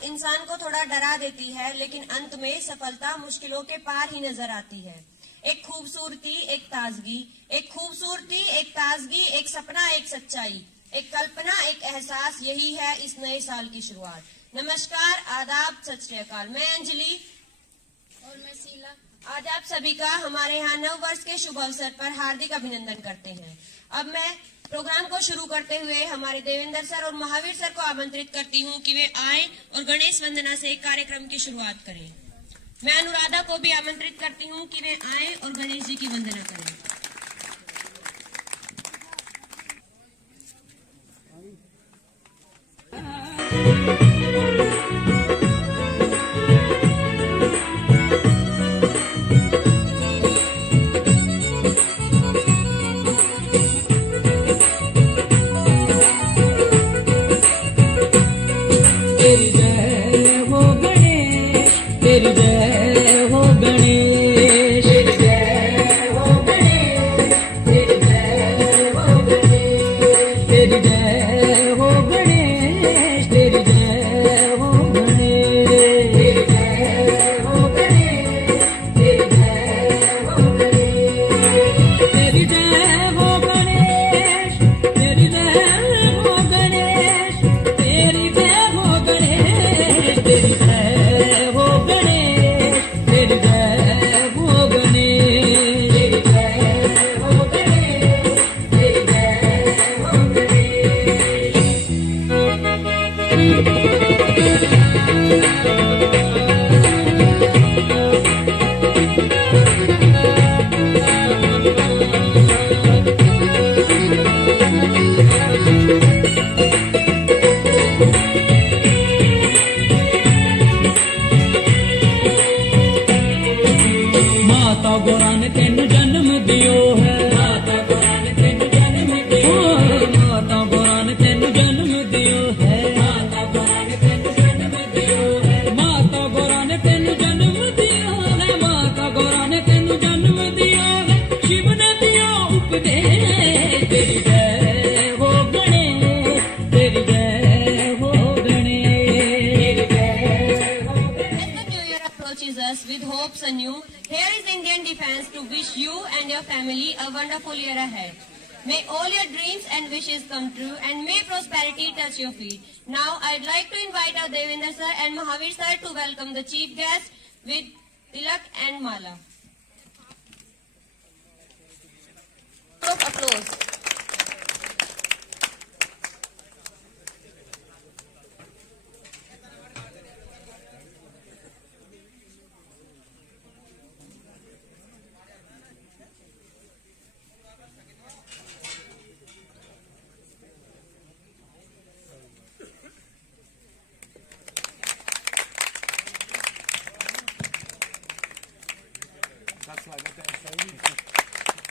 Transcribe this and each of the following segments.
शुरुआत इंसान को थोड़ा डरा देती है, लेकिन अंत में सफलता मुश्किलों के पार ही नजर आती है। एक खूबसूरती, एक ताजगी, एक खूबसूरती, एक ताजगी, एक सपना, एक सच्चाई, एक कल्पना, एक एहसास, यही है इस नए साल की शुरुआत। नमस्कार, आदाब, सत श्री अकाल। मैं अंजलि और मैं शीला आज आप सभी का हमारे यहाँ नव वर्ष के शुभ अवसर पर हार्दिक अभिनंदन करते हैं। अब मैं प्रोग्राम को शुरू करते हुए हमारे देवेंद्र सर और महावीर सर को आमंत्रित करती हूँ कि वे आए और गणेश वंदना से कार्यक्रम की शुरुआत करें। मैं अनुराधा को भी आमंत्रित करती हूँ कि वे आए और गणेश जी की वंदना करें। With hopes anew, here is Indian Defence to wish you and your family a wonderful year ahead. May all your dreams and wishes come true, and may prosperity touch your feet. Now, I'd like to invite our Devendra sir and Mahavir sir to welcome the chief guest with Tilak and Mala. Applause.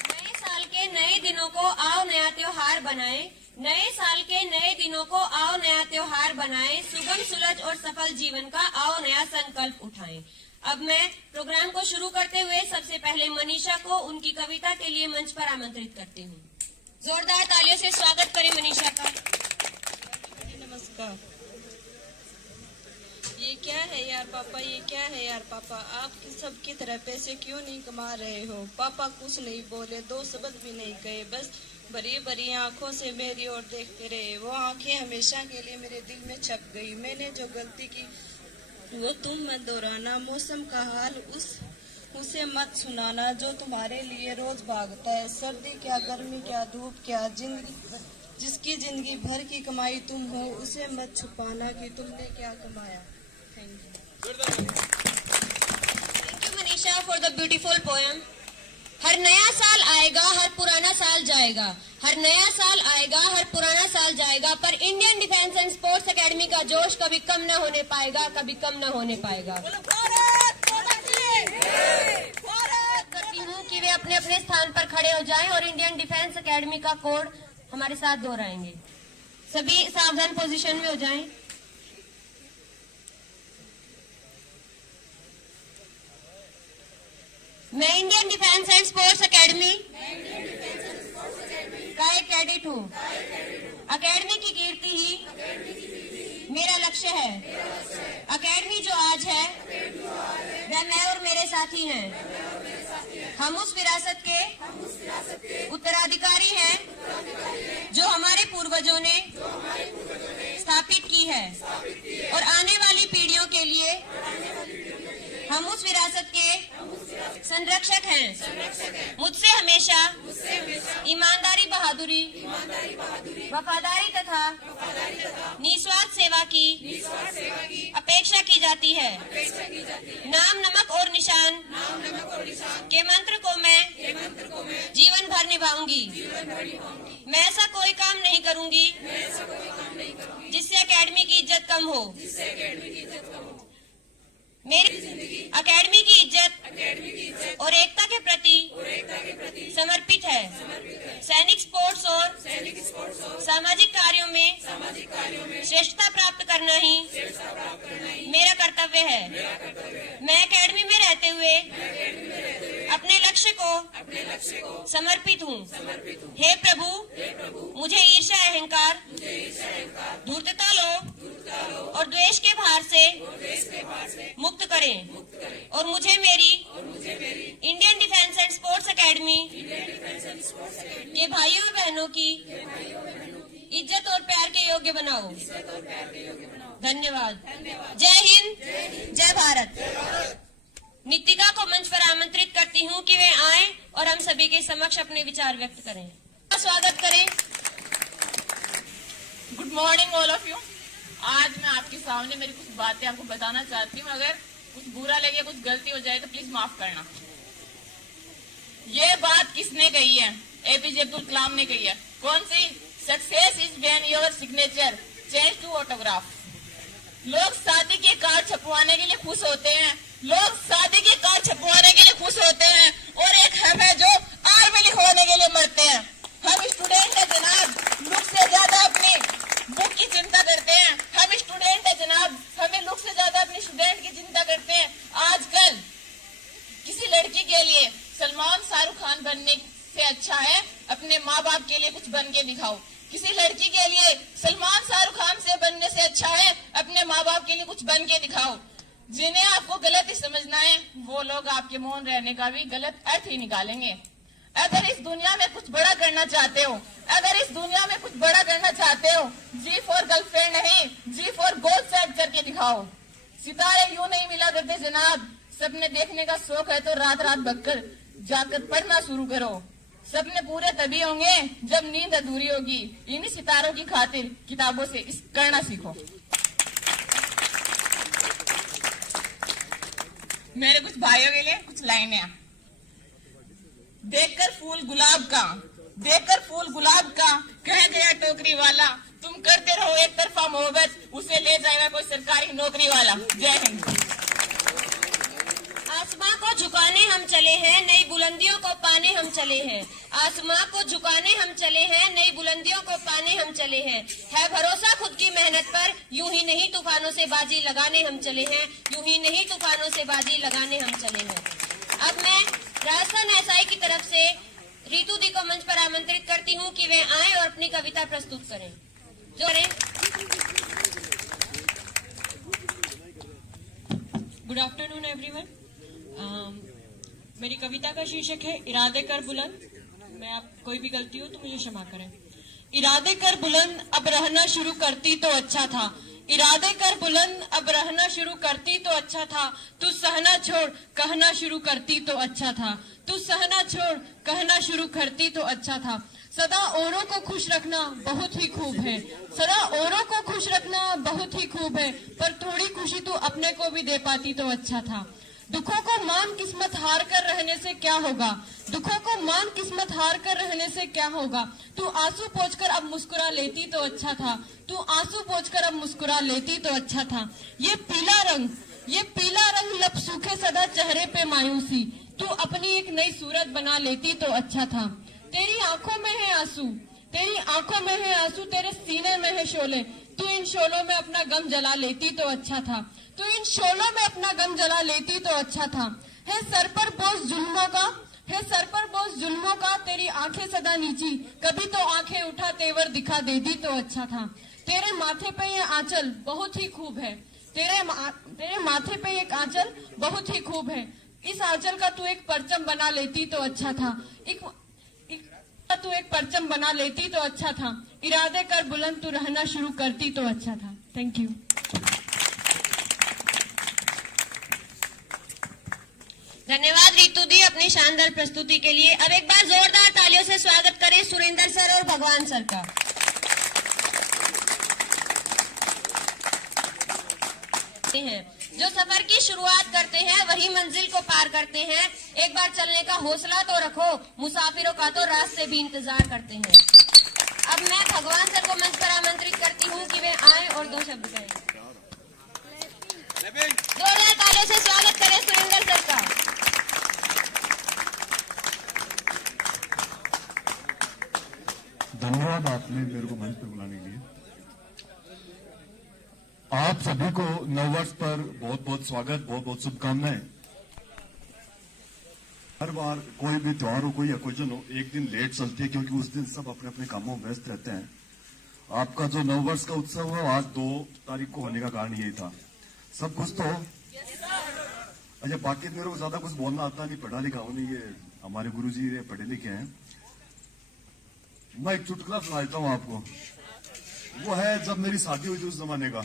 नए साल के नए दिनों को आओ नया त्योहार बनाएं। नए साल के नए दिनों को आओ नया त्योहार बनाएं। सुगम सुलझ और सफल जीवन का आओ नया संकल्प उठाएं। अब मैं प्रोग्राम को शुरू करते हुए सबसे पहले मनीषा को उनकी कविता के लिए मंच पर आमंत्रित करती हूँ। जोरदार तालियों से स्वागत करें मनीषा का। नमस्कार। ये क्या है यार पापा, ये क्या है यार पापा, आप सबकी तरह पैसे क्यों नहीं कमा रहे हो? पापा कुछ नहीं बोले, दो शब्द भी नहीं कहे, बस भरी भरी आंखों से मेरी ओर देखते रहे। वो आंखें हमेशा के लिए मेरे दिल में छप गई। मैंने जो गलती की वो तुम मत दोहराना, मौसम का हाल उसे मत सुनाना जो तुम्हारे लिए रोज भागता है। सर्दी क्या, गर्मी क्या, धूप क्या, जिसकी जिंदगी भर की कमाई तुम हो, उसे मत छुपाना कि तुमने क्या कमाया। Thank you Manisha for the beautiful poem. हर नया साल आएगा, हर पुराना साल जाएगा। हर नया साल आएगा, हर पुराना साल जाएगा, पर Indian defence and sports academy का जोश कभी कम न होने पाएगा, कभी कम न होने पाएगा। करती हूँ कि वे अपने अपने स्थान पर खड़े हो जाएं और इंडियन डिफेंस एकेडमी का कोड हमारे साथ दोहराएंगे। सभी सावधान पोजीशन में हो जाएं। मैं Indian defence and sports academy का एक कैडेट हूँ। एकेडमी की कीर्ति ही मेरा लक्ष्य है। अकेडमी जो आज है वह मैं और मेरे साथी हैं। हम उस विरासत के उत्तराधिकारी हैं जो हमारे पूर्वजों ने स्थापित की है और आने वाली पीढ़ियों के लिए हम उस विरासत के संरक्षक हैं। मुझसे हमेशा ईमानदारी, बहादुरी, वफादारी तथा निस्वार्थ सेवा की अपेक्षा की जाती है। नाम, नमक और निशान के मंत्र को मैं जीवन भर निभाऊंगी। मैं ऐसा कोई काम नहीं करूंगी जिससे अकेडमी की इज्जत कम हो। मेरी अकेडमी की इज्जत और एकता के प्रति समर्पित है। सैनिक स्पोर्ट्स और सामाजिक कार्यों में श्रेष्ठता प्राप्त करना ही मेरा कर्तव्य है। मैं अकेडमी में रहते हुए अपने लक्ष्य को समर्पित हूँ। हे प्रभु, मुझे ईर्ष्या, अहंकार, धूर्तता, लोभ और द्वेष के भार से मुक्त करें और मुझे मेरी Indian defence and sports academy के भाइयों और बहनों की इज्जत और प्यार के योग्य बनाओ। धन्यवाद। जय हिंद, जय भारत। नितिका को मंच पर आमंत्रित करती हूँ कि वे आएं और हम सभी के समक्ष अपने विचार व्यक्त करें। स्वागत करें। Good morning all of you. आज मैं आपके सामने मेरी कुछ बातें आपको बताना चाहती हूँ। अगर कुछ बुरा लगे, कुछ गलती हो जाए तो प्लीज माफ करना। ये बात किसने कही है? एपीजे अब्दुल कलाम ने कही है। कौन सी? Success is when your signature change to autograph. लोग शादी के कार्ड छपवाने के लिए खुश होते हैं, लोग शादी के कार्ड छपवाने के लिए खुश होते हैं, और एक हम है जो आर्मी लिखवाने के लिए मरते हैं। हम स्टूडेंट है जनाब, लुक से ज्यादा अपनी बुक की चिंता करते हैं। हम स्टूडेंट है जनाब, हमें लुक से ज्यादा अपने स्टूडेंट की चिंता करते हैं। आजकल किसी लड़की के लिए सलमान, शाहरुख खान बनने से अच्छा है अपने माँ बाप के लिए कुछ बन के दिखाओ। किसी लड़की के लिए सलमान, शाहरुख खान से बनने से अच्छा है अपने माँ बाप के लिए कुछ बन के दिखाओ। जिन्हें आपको गलत ही समझना है वो लोग आपके मौन रहने का भी गलत अर्थ ही निकालेंगे। अगर इस दुनिया में कुछ बड़ा करना चाहते हो, अगर इस दुनिया में कुछ बड़ा करना चाहते हो, जी फॉर गर्लफ्रेंड नहीं, जी फॉर गोल सेट करके दिखाओ। सितारे यूं नहीं मिला करते जनाब। सपने देखने का शौक है तो रात रात भगकर जाकर पढ़ना शुरू करो। सपने पूरे तभी होंगे जब नींद अधूरी होगी। इन्हीं सितारों की खातिर किताबों से इस करना सीखो। मेरे कुछ भाइयों के लिए कुछ लाइनें। देखकर फूल गुलाब का, देखकर फूल गुलाब का, कह गया टोकरी वाला, तुम करते रहो एक तरफा मोहब्बत, उसे ले जाएगा कोई सरकारी नौकरी वाला। जय हिंद। आसमां को झुकाने हम चले हैं, नई बुलंदियों को पाने हम चले हैं। आसमां को झुकाने हम चले हैं, नई बुलंदियों को पाने हम चले हैं। है भरोसा खुद की मेहनत पर, यूं ही नहीं तूफानों से बाजी लगाने हम चले हैं, यूं ही नहीं तूफानों से बाजी लगाने हम चले हैं। अब मैं राजस्थान एसआई की तरफ से रीतू दी को मंच पर आमंत्रित करती हूँ कि वे आए और अपनी कविता प्रस्तुत करें। जो गुड आफ्टरनून एवरीवन। मेरी कविता का शीर्षक है इरादे कर बुलंद। मैं आप कोई भी गलती हो तो मुझे क्षमा करें। इरादे कर बुलंद, अब रहना शुरू करती तो अच्छा था। इरादे कर बुलंद, अब रहना शुरू करती तो अच्छा था। तू सहना छोड़ कहना शुरू करती तो अच्छा था। तू सहना छोड़ कहना शुरू करती तो अच्छा था। सदा औरों को खुश रखना बहुत ही खूब है, सदा औरों को खुश रखना बहुत ही खूब है, पर थोड़ी खुशी तू अपने को भी दे पाती तो अच्छा था। दुखों को मान किस्मत हार कर रहने से क्या होगा, दुखों को मान किस्मत हार कर रहने से क्या होगा। तू आंसू पोंछकर अब मुस्कुरा लेती तो अच्छा था। तू आंसू पोंछकर अब मुस्कुरा लेती तो अच्छा था। ये पीला रंग लब सूखे सदा चेहरे पे मायूसी, तू अपनी एक नई सूरत बना लेती तो अच्छा था। तेरी आंखों में है आंसू, तेरी आंखों में है आंसू, तेरे सीने में है शोले, तू इन शोलों में अपना गम जला लेती तो अच्छा था। तू इन शोलों में अपना गम जला लेती तो अच्छा था। है सर पर बोझ जुल्मों का, है सर पर बोझ जुल्मों का, तेरी आंखें सदा नीची, कभी तो आंखें उठा तेवर दिखा देती तो अच्छा था। तेरे माथे पे ये आंचल बहुत ही खूब है, तेरे माथे पे एक आंचल बहुत ही खूब है। इस आंचल का तू एक परचम बना लेती तो अच्छा था, तू एक परचम बना लेती तो अच्छा था। इरादे कर बुलंद, तू रहना शुरू करती तो अच्छा था। Thank you. धन्यवाद रीतू दी अपनी शानदार प्रस्तुति के लिए। अब एक बार जोरदार तालियों से स्वागत करें सुरेंद्र सर और भगवान सर का। हैं जो सफर की शुरुआत करते हैं वही मंजिल को पार करते हैं। एक बार चलने का हौसला तो रखो, मुसाफिरों का तो रास्ते भी इंतजार करते हैं। अब मैं भगवान सर को मंच पर आमंत्रित करती हूँ कि वे आए और 2 शब्द कहें। जोरदार तालियों से स्वागत करें सुरेंद्र सर का। धन्यवाद आपने मेरे को मंच पर बुलाने के लिए। आप सभी को नववर्ष पर बहुत बहुत स्वागत, बहुत बहुत शुभकामनाएं। हर बार कोई भी त्योहार हो, कोई ओकेजन हो, एक दिन लेट चलती है क्योंकि उस दिन सब अपने अपने कामों में व्यस्त रहते हैं। आपका जो नववर्ष का उत्सव है आज 2 तारीख को होने का कारण यही था। सब कुछ तो अच्छा, बाकी मेरे को ज्यादा कुछ बोलना आता नहीं, पढ़ा लिखा हूं नहीं, ये हमारे गुरुजी पढ़े लिखे हैं। मैं एक चुटकुला सुना देता हूं आपको। वो है जब मेरी शादी हुई थी उस जमाने का।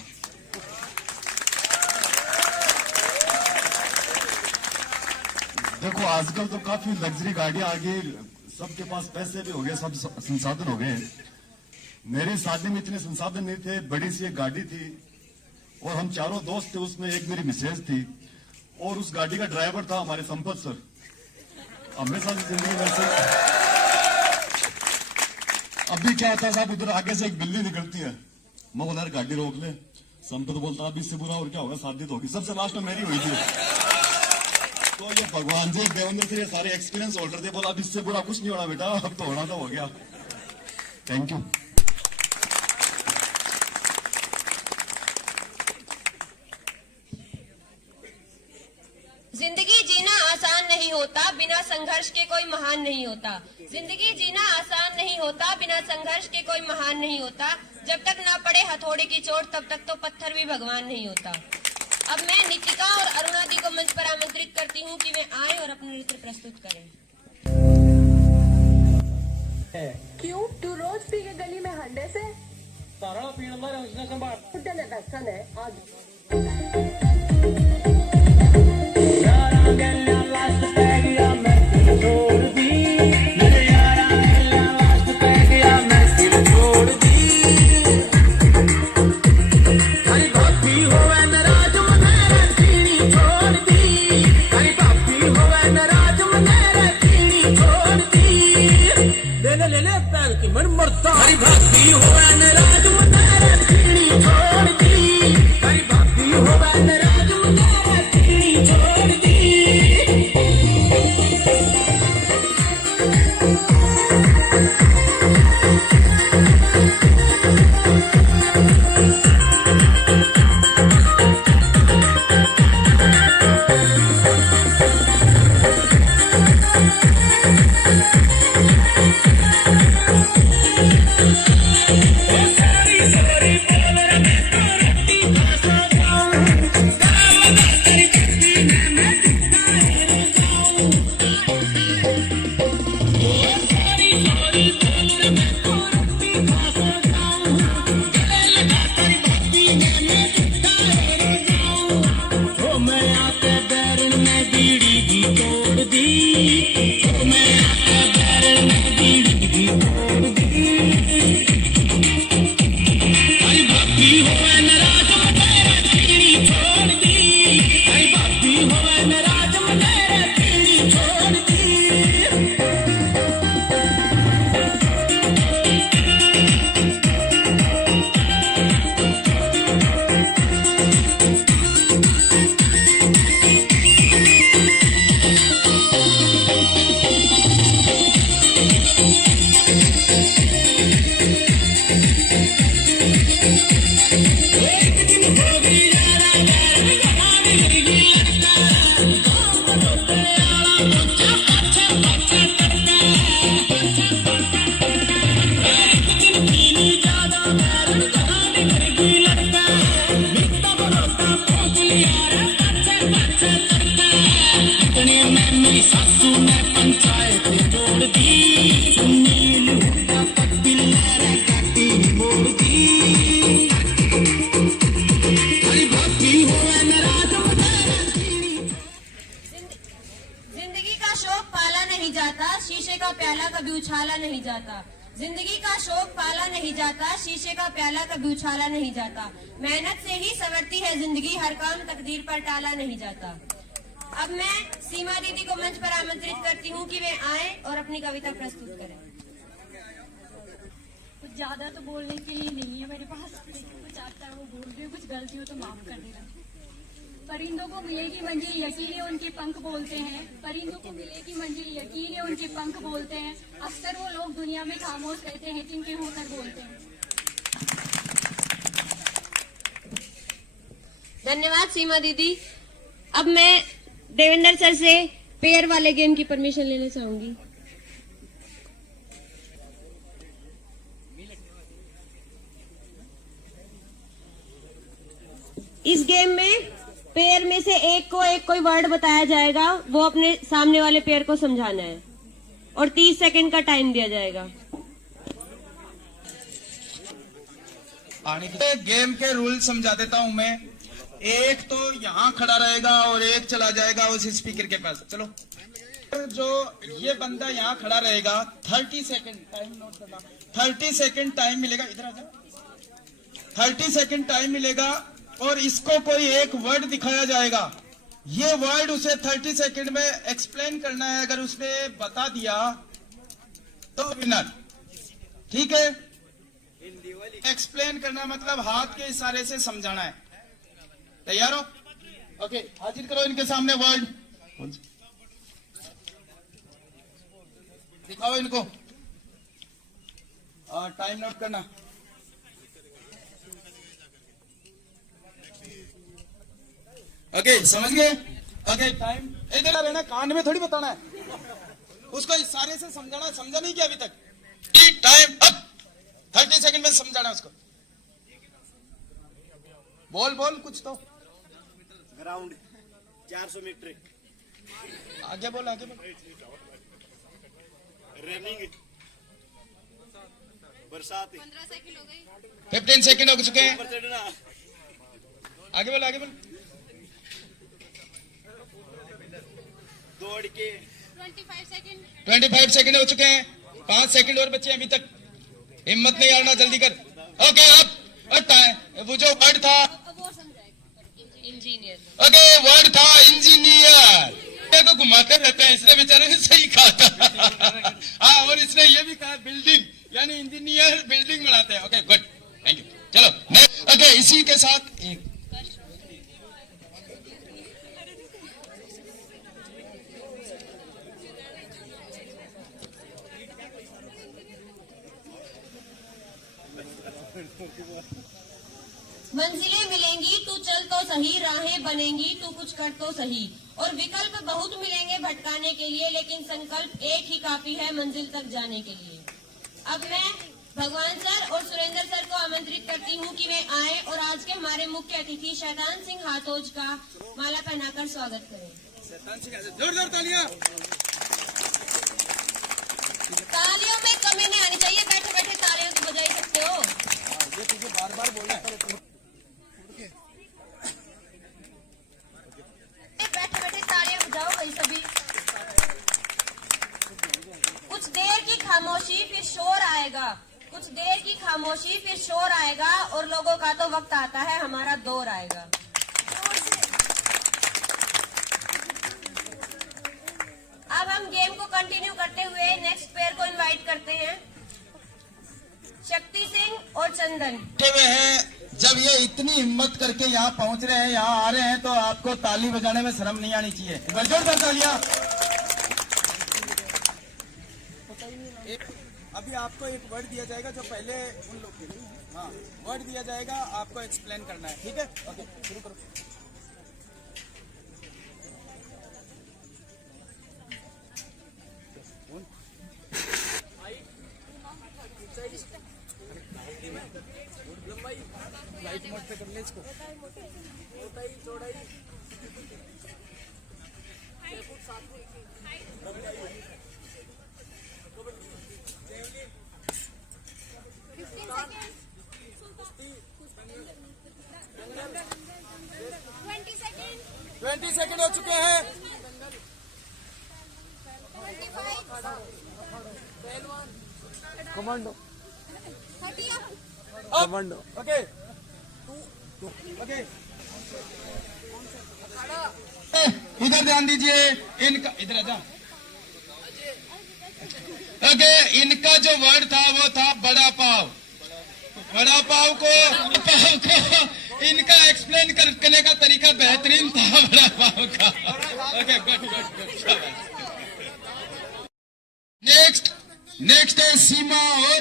देखो आजकल तो काफी लग्जरी गाड़ियां आ गई, सबके पास पैसे भी हो गए, सब संसाधन हो गए। मेरी शादी में इतने संसाधन नहीं थे। बड़ी सी एक गाड़ी थी और हम चारों दोस्त थे, उसमें एक मेरी मिसेज थी और उस गाड़ी का ड्राइवर था हमारे संपत सर। हमेशा जिंदगी में से अभी क्या होता है साहब, इधर आगे से एक बिल्ली निकलती है, मैं बोला गाड़ी रोक ले। संपत बोलता अभी इससे बुरा और क्या होगा, शादी तो होगी। सबसे लास्ट में मेरी हुई थी। तो ये भगवान जी देवेंद्र से ये सारे एक्सपीरियंस होल्डर थे, बोला अब इससे बुरा कुछ नहीं होना बेटा, अब तो होना तो हो गया। Thank you. जिंदगी जीना आसान नहीं होता, बिना संघर्ष के कोई महान नहीं होता। जिंदगी जीना आसान नहीं होता, बिना संघर्ष के कोई महान नहीं होता। जब तक ना पड़े हथौड़े की चोट तब तक तो पत्थर भी भगवान नहीं होता। अब मैं नितिका और अरुणा दी को मंच पर आमंत्रित करती हूँ कि वे आए और अपना नृत्य प्रस्तुत करें। क्यों तू रोज पी के गली में हंडे से तारा पीने वाला उसने संभाल उठने दर्शन है आज मन मरता हरी भक्ति होवे नाराज मुतारा पीड़ी छोड़ दी, हरी भक्ति होवे नाराज मुतारा पीड़ी छोड़ दी। सारी इतने में मेरी सासू ने पंचायत जोड़ दी, नील हुक्का पत्ती लहरा काटी मोड़ दी। हरी भाभी होवे नाराज मुतारा जिंदगी का शौक पाला नहीं जाता, शीशे का प्याला कभी उछाला नहीं जाता। जिंदगी का शौक पाला नहीं जाता, शीशे का प्याला कभी उछाला नहीं जाता। मेहनत से ही संवरती है जिंदगी, हर काम तकदीर पर टाला नहीं जाता। अब मैं सीमा दीदी को मंच पर आमंत्रित करती हूँ कि वे आएं और अपनी कविता प्रस्तुत करें। कुछ ज्यादा तो बोलने के लिए नहीं है मेरे पास, लेकिन कुछ आता है वो बोल रही हूँ, कुछ गलती हो तो माफ कर देना। परिंदों को मिलेगी मंजिल यकीन है उनके पंख बोलते हैं, परिंदों को मिलेगी मंजिल यकीन है उनके पंख बोलते हैं। अक्सर वो लोग दुनिया में खामोश रहते हैं जिनके होकर बोलते हैं। धन्यवाद सीमा दीदी। अब मैं देवेंद्र सर से पेयर वाले गेम की परमिशन लेना चाहूंगी। इस गेम में पेयर में से एक को एक कोई वर्ड बताया जाएगा, वो अपने सामने वाले पेयर को समझाना है और 30 सेकंड का टाइम दिया जाएगा। गेम के रूल समझा देता हूं मैं। एक तो यहाँ खड़ा रहेगा और एक चला जाएगा उस स्पीकर के पास। चलो, जो ये बंदा यहाँ खड़ा रहेगा 30 सेकंड टाइम नोट करना, 30 सेकंड टाइम मिलेगा, इधर आ जाओ, 30 सेकंड टाइम मिलेगा और इसको कोई एक वर्ड दिखाया जाएगा। ये वर्ड उसे 30 सेकंड में एक्सप्लेन करना है, अगर उसने बता दिया तो विनर। ठीक है, एक्सप्लेन करना मतलब हाथ के इशारे से समझाना है। तैयार हो? ओके, हाजिर करो इनके सामने वर्ड, दिखाओ इनको और टाइम नोट करना। ओके, समझ गए? ओके, टाइम इधर रहना, कान में थोड़ी बताना है, उसको इशारे से समझाना। समझा नहीं क्या अभी तक? टाइम अप, 30 सेकंड में समझाना उसको। बोल बोल कुछ तो। ग्राउंड 400 मीटर, आगे बोल, आगे बोल। रनिंग, बरसात 15 सेकंड हो चुके हैं, ऊपर चढ़ना, आगे बोल, आगे बोल। दौड़ के 25 सेकंड हो चुके हैं, 5 सेकंड और बचे हैं अभी तक। हिम्मत नहीं हारना, जल्दी कर। ओके, अब वो जो वर्ड था, इंजीनियर। ओके, वर्ड था इंजीनियर। को घुमाते रहते हैं, इसने बेचारे ने सही कहा था। हाँ, और इसने ये भी कहा बिल्डिंग, यानी इंजीनियर बिल्डिंग बनाते हैं। Okay, good, thank you. चलो ओके, इसी के साथ एक मंजिलें मिलेंगी तू चल तो सही, राहें बनेंगी तू कुछ कर तो सही, और विकल्प बहुत मिलेंगे भटकाने के लिए, लेकिन संकल्प एक ही काफी है मंजिल तक जाने के लिए। अब मैं भगवान सर और सुरेंद्र सर को आमंत्रित करती हूँ कि वे आए और आज के हमारे मुख्य अतिथि शैतान सिंह हाथोज का माला पहनाकर स्वागत करें। जोरदार तालियां। तालियों में कमी नहीं आनी चाहिए, बैठे बैठे तालियां तो बजा ही सकते हो। ये तुझे बार बार बोलना है। बैठे बैठे तालियां बजाओ भाई सभी। कुछ देर की खामोशी फिर शोर आएगा, कुछ देर की खामोशी फिर शोर आएगा, और लोगों का तो वक्त आता है, हमारा दौर आएगा। अब हम गेम को कंटिन्यू करते हुए नेक्स्ट पेयर को इनवाइट करते हैं, शक्ति सिंह और चंदन। हैं, जब ये इतनी हिम्मत करके यहाँ पहुँच रहे हैं, यहाँ आ रहे हैं, तो आपको ताली बजाने में शर्म नहीं आनी चाहिए। जोरदार तालियां। अभी आपको एक वर्ड दिया जाएगा, जो पहले उन लोग के, हाँ, वर्ड दिया जाएगा, आपको एक्सप्लेन करना है। ठीक है, ओके, शुरू करो। लाइट मोड पे कर ले इसको। कमांडो ओके ओके, इधर ध्यान दीजिए। इनका इधर आजा। ओके, इनका जो वर्ड था वो था बड़ा पाव। बड़ा पाव को इनका एक्सप्लेन करने का तरीका बेहतरीन था बड़ा पाव का। Okay, good good good. Next है सीमा और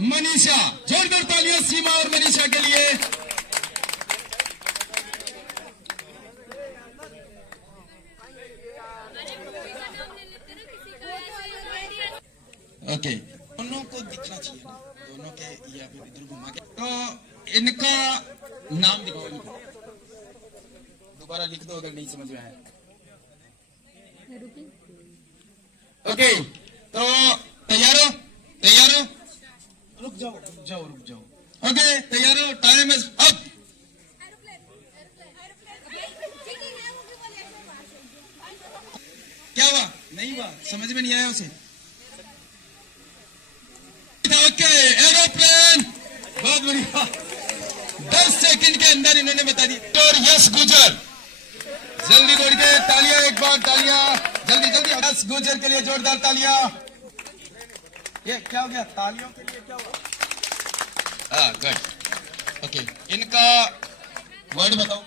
मनीषा। जोरदार तालियां सीमा और मनीषा के लिए। ओके, दोनों को दिखना चाहिए ना, दोनों के ये अभी इधर घुमा के। तो इनका नाम दिखाओ, इनको दोबारा लिख दो अगर नहीं समझ में आया। ओके, तो तैयार हो? तैयार हो? रुक जाओ। ओके, तैयार हो? Time is up. क्या हुआ? नहीं हुआ, समझ में नहीं आया उसे। Okay, aeroplane. बहुत बढ़िया, 10 सेकंड के अंदर इन्होंने बता दी। और यस गुजर, जल्दी दौड़ के तालियां, एक बार तालियां, जल्दी जल्दी। यस गुजर के लिए जोरदार तालियां। ये क्या हो गया? तालियों के लिए क्या हुआ? गुड। ओके, इनका वर्ड बताओ।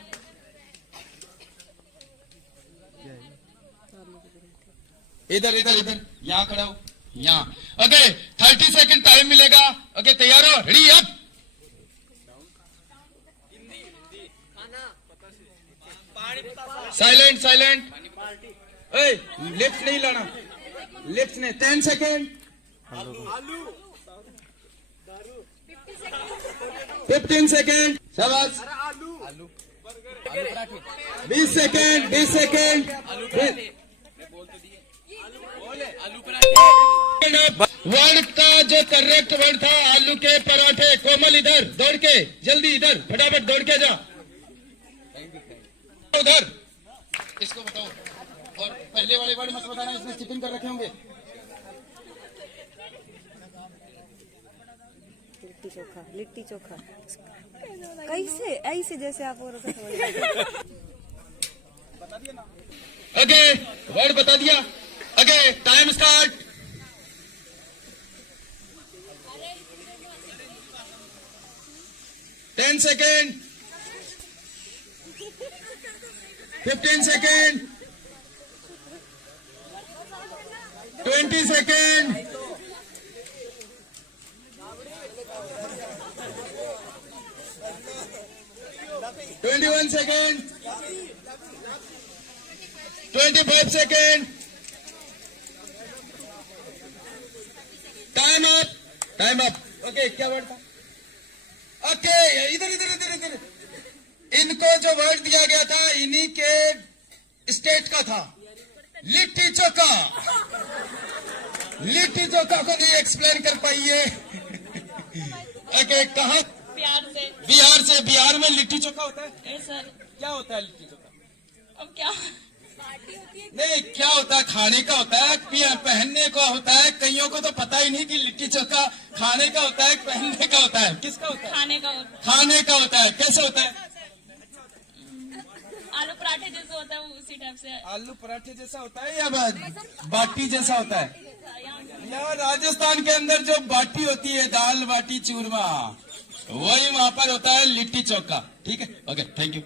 इधर इधर इधर, यहाँ खड़ा हो, यहाँ। ओके, 30 सेकंड टाइम मिलेगा। ओके, तैयार हो? Ready up. साइलेंट। लिफ्ट नहीं लाना, लिफ्ट नहीं। 10 सेकंड। 15 सेकंड। शाबाश। 20 सेकंड। वर्ड का जो करेक्ट वर्ड था आलू के पराठे। कोमल इधर दौड़ के, जल्दी इधर, फटाफट दौड़ के जा उधर। इसको बताओ, और पहले वाले वर्ड मत बताना, इसमें चिटिंग कर रखे होंगे। लिट्टी चोखा कैसे? ऐसे जैसे आप और बता दिया ना। ओके, वर्ड बता दिया। Okay, time start. Ten second. 15 second. 20 second. 21 second. 25 second. Time up. Okay, क्या वर्ड था? ओके, इधर। इनको जो वर्ड दिया गया था इन्हीं के स्टेट का था, लिट्टी चोखा। लिट्टी चोखा को नहीं एक्सप्लेन कर पाई है। ओके, कहाँ? बिहार से। बिहार में लिट्टी चोखा होता है? सर, क्या होता है लिट्टी चोखा? अब क्या? नहीं, क्या होता है? खाने का होता है, पहनने का होता है। कईयों को तो पता ही नहीं कि लिट्टी चोखा खाने का होता है, पहनने का होता है। किसका होता है? खाने का होता है। खाने का होता है। कैसे होता है? आलू पराठे जैसा होता है, वो उसी टाइप से। आलू पराठे जैसा होता है या बाटी जैसा होता है? यार, राजस्थान के अंदर जो बाटी होती है, दाल बाटी चूरमा, वही वहां पर होता है लिट्टी चोखा। ठीक है, ओके, थैंक यू।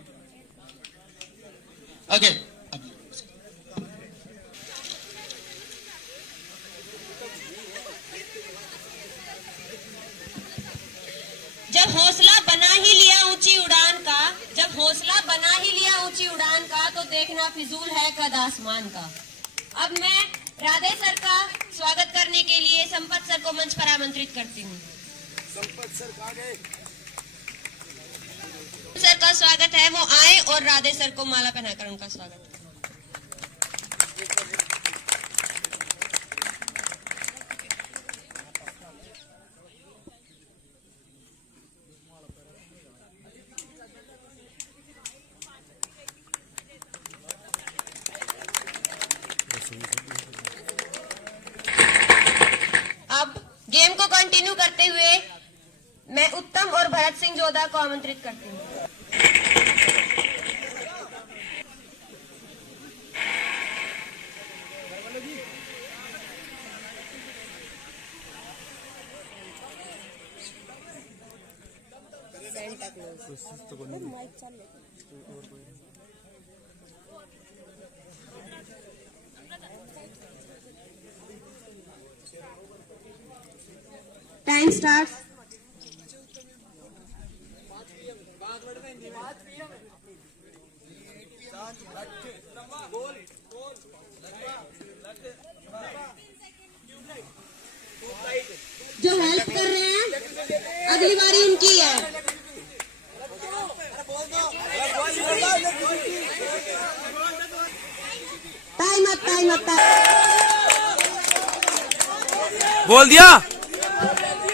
ओके, जब हौसला बना ही लिया ऊंची उड़ान का तो देखना फिजूल है कद आसमान का। अब मैं राधे सर का स्वागत करने के लिए संपत सर को मंच पर आमंत्रित करती हूँ। संपत सर कहाँ गए? सर का स्वागत है, वो आए और राधे सर को माला पहनाकर उनका स्वागत। अब गेम को कंटिन्यू करते हुए मैं उत्तम और भरत सिंह जोधा को आमंत्रित करती हूँ। Time start. जो हेल्प कर रहे हैं अगली बारी उनकी है। Time up. बोल दिया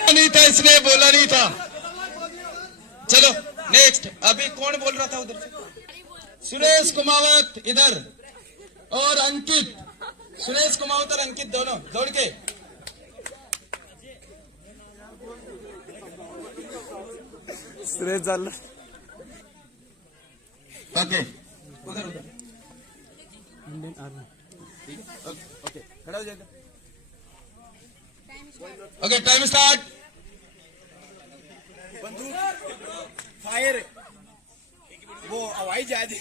नहीं था, इसने बोला नहीं था। चलो नेक्स्ट। अभी कौन बोल रहा था उधर से? सुरेश कुमावत इधर और अंकित। सुरेश कुमावत और अंकित दोनों दौड़ के। सुरेश झालं ओके उधर ओके खड़ा हो जाएगा। Okay time start. बंदूक फायर वो हवाई जहाज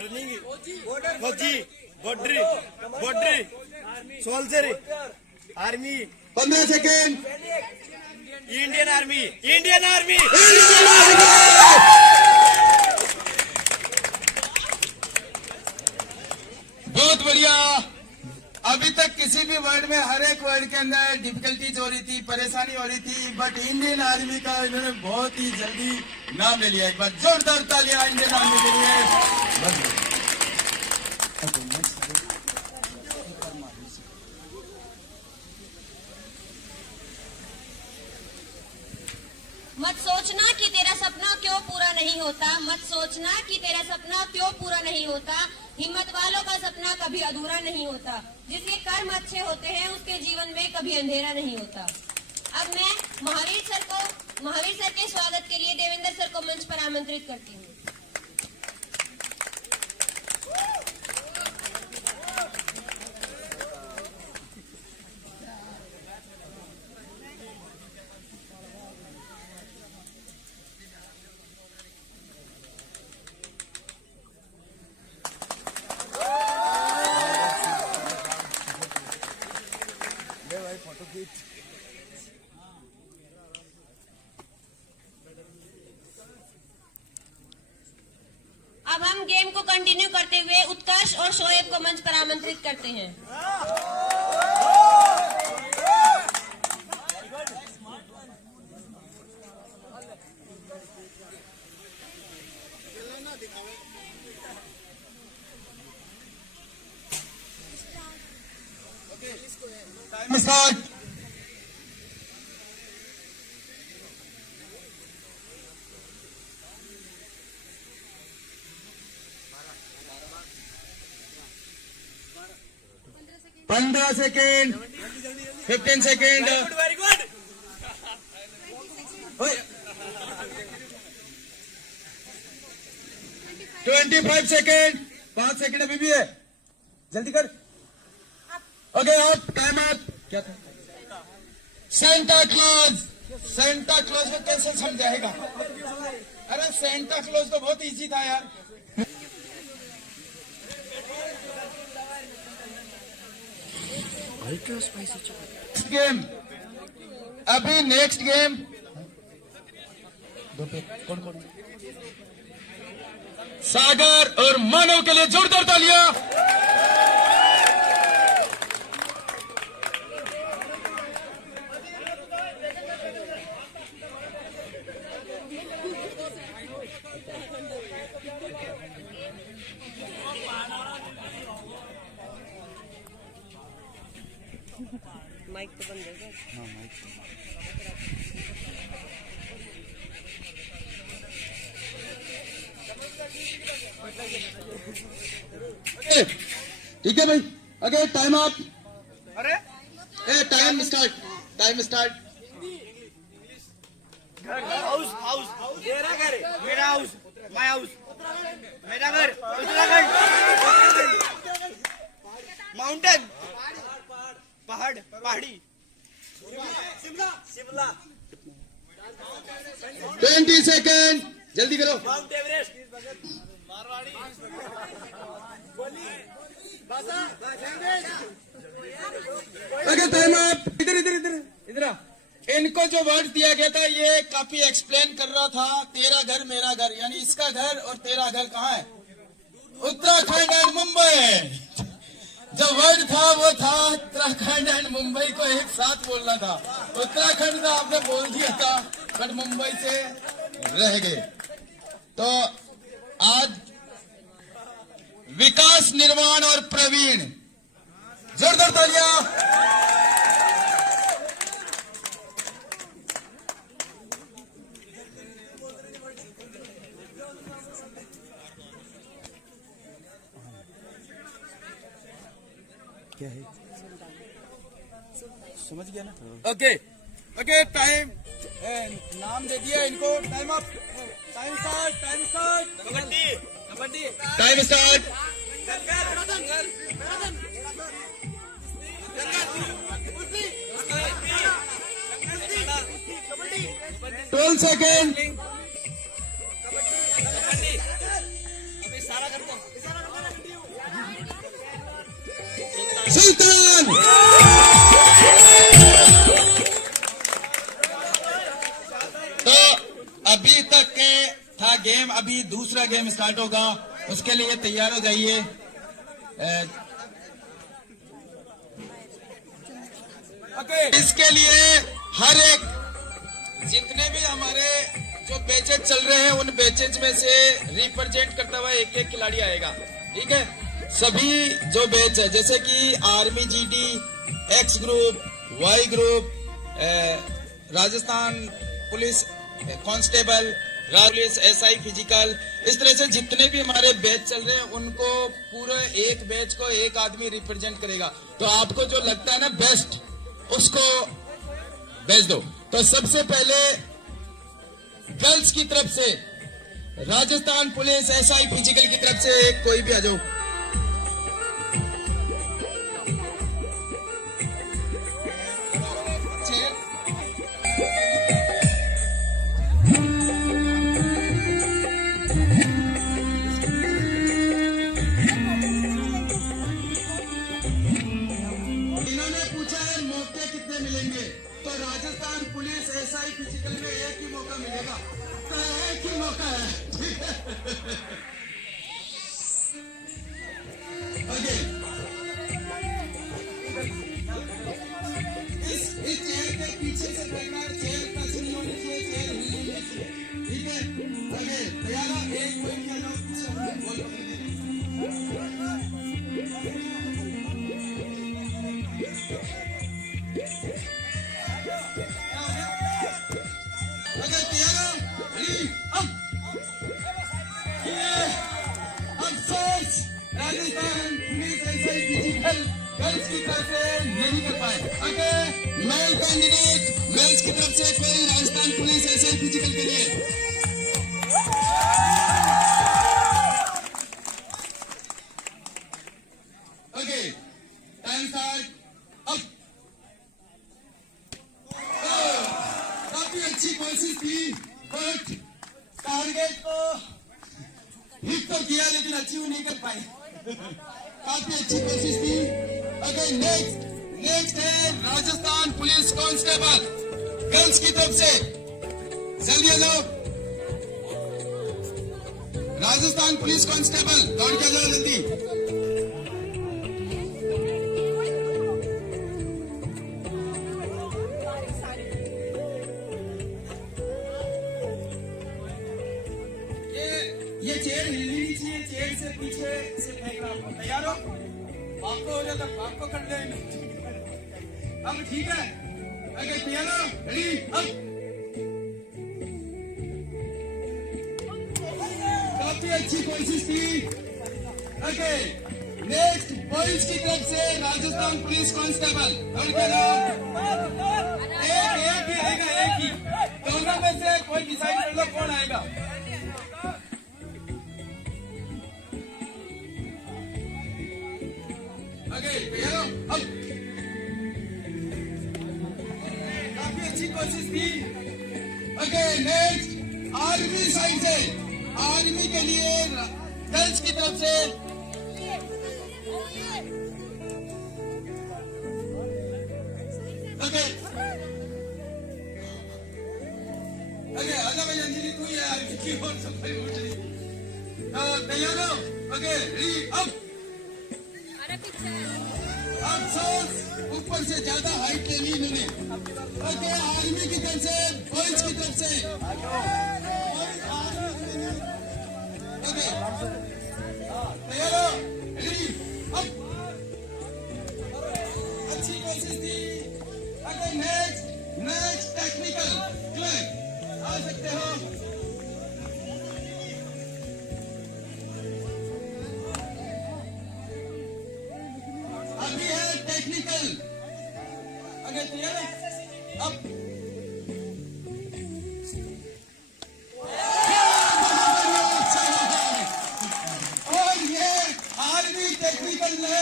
रनिंग फौजी boundary soldier army 15 second. Indian army बहुत बढ़िया। अभी तक किसी भी वर्ड में हर एक वर्ड के अंदर डिफिकल्टीज हो रही थी, परेशानी हो रही थी, बट इंडियन आर्मी का इन्होंने बहुत ही जल्दी नाम ले लिया। एक बार जोरदार तालियां इंडियन आर्मी के लिए। मत सोचना कि तेरा सपना क्यों पूरा नहीं होता, मत सोचना कि तेरा सपना क्यों पूरा नहीं होता। हिम्मत वालों का सपना कभी अधूरा नहीं होता। जिसके कर्म अच्छे होते हैं उसके जीवन में कभी अंधेरा नहीं होता। अब मैं महावीर सर के स्वागत के लिए देवेंद्र सर को मंच पर आमंत्रित करती हूँ। अब हम गेम को कंटिन्यू करते हुए उत्कर्ष और शोएब को मंच पर आमंत्रित करते हैं। Time start. पंद्रह second 15 second. Very good 25 second. 5 second अभी भी है, जल्दी कर। ओके आप टाइम अप। क्या था? सेंटा क्लॉज को कैसे समझाएगा? अरे सेंटा क्लॉज तो बहुत इजी था यार। गेम अभी नेक्स्ट गेम। सागर और मानव के लिए जोरदार तालियां। माइक तो बंद है। हाँ माइक। ठीक है भाई। Okay time up. अरे time start. Time start. House house तेरा घर मेरा हाउस माय हाउस मेरा घर उत्तराखंड माउंटेन पहाड़ पहाड़ी शिमला 20 सेकेंड जल्दी करो। Mount Everest Marwari okay time up. इधर इधर इधर इधर। इनको जो वर्ड दिया गया था ये काफी एक्सप्लेन कर रहा था। तेरा घर मेरा घर, यानी इसका घर और तेरा घर कहाँ है? उत्तराखंड एंड मुंबई। जो वर्ड था वो था उत्तराखंड एंड मुंबई को एक साथ बोलना था। उत्तराखंड का आपने बोल दिया था बट मुंबई से रह गए। तो आज विकास, निर्माण और प्रवीण, जोरदार तालियां। क्या है समझ गया ना? ओके ओके टाइम नाम दे दिया इनको। Time up. Time start. Time start. Kabaddi kabaddi time start. 12 second. Sultan. तो अभी तक के था गेम, अभी दूसरा गेम स्टार्ट होगा, उसके लिए तैयार हो जाइए। इसके लिए हर एक जितने भी हमारे जो बैचेज चल रहे हैं उन बैचेज में से रिप्रेजेंट करता हुआ एक एक खिलाड़ी आएगा। ठीक है, सभी जो बैच है जैसे कि army GD, X group, Y group, Rajasthan police constable, police SI physical, इस तरह से जितने भी हमारे बैच चल रहे हैं उनको पूरे एक बैच को एक आदमी रिप्रेजेंट करेगा। तो आपको जो लगता है ना बेस्ट, उसको भेज दो। तो सबसे पहले गर्ल्स की तरफ से राजस्थान पुलिस एसआई फिजिकल की तरफ से कोई भी आ जाओ। इन्होंने पूछा है मौके कितने मिलेंगे, तो राजस्थान पुलिस एसआई फिजिकल में एक ही मौका मिलेगा। तो एक ही मौका है। ओके, इस चेयर के पीछे से बैठना है, चेयर का सुन होनी चाहिए, चेयर हिलनी नहीं चाहिए। ठीक है, ओके तैयार हो? एक कोई क्या लोग पीछे बोल Rajasthan police SI physical girls की तरफ से नहीं कर पाए। ओके, मेल कैंडिडेट गर्ल्स की तरफ से कोई राजस्थान पुलिस एसआई फिजिकल के लिए। ओके, टाइम स्टार्ट अब। काफी अच्छी कोशिश थी बट टारगेट को हिट तो किया लेकिन अचीव नहीं कर पाए। काफी अच्छी कोशिश थी। ओके, नेक्स्ट है राजस्थान पुलिस कांस्टेबल गर्ल्स की तरफ से। जल्दी आ जाओ, राजस्थान पुलिस कांस्टेबल दौड़ के जाओ जल्दी। ये चेयर हिलनी नहीं चाहिए, चेयर से पीछे से फेंकना आपको। तैयार हो? आपको हो जाता, आपको कर देंगे। अब ठीक है, ओके तैयार हो? रेडी अब। काफी अच्छी कोशिश थी। ओके, नेक्स्ट बॉयज की तरफ से राजस्थान पुलिस कांस्टेबल उनका नाम एक ही आएगा, एक ही। दोनों में से कोई डिसाइड कर लो कौन आएगा। ओके भैया, अब काफी अच्छी कोशिश थी। ओके नेक्स्ट आर्मी साइड से, आर्मी के लिए गर्ल्स की तरफ से ओके ओके आजा भाई अंजलि तू ही यार कितनी और सफाई उठ रही। तैयार हो? ओके रेडी अब सोच ऊपर से ज्यादा हाइट ले ली इन्होंने। ओके आर्मी की तरफ से, बॉयज की तरफ से ओके तैयार हो? रेडी अब अच्छी कोशिश थी। ओके नेक्स्ट टेक्निकल क्लिक आ सकते हो। अभी है टेक्निकल। ओके तैयार है? अब और ये आर्मी टेक्निकल ने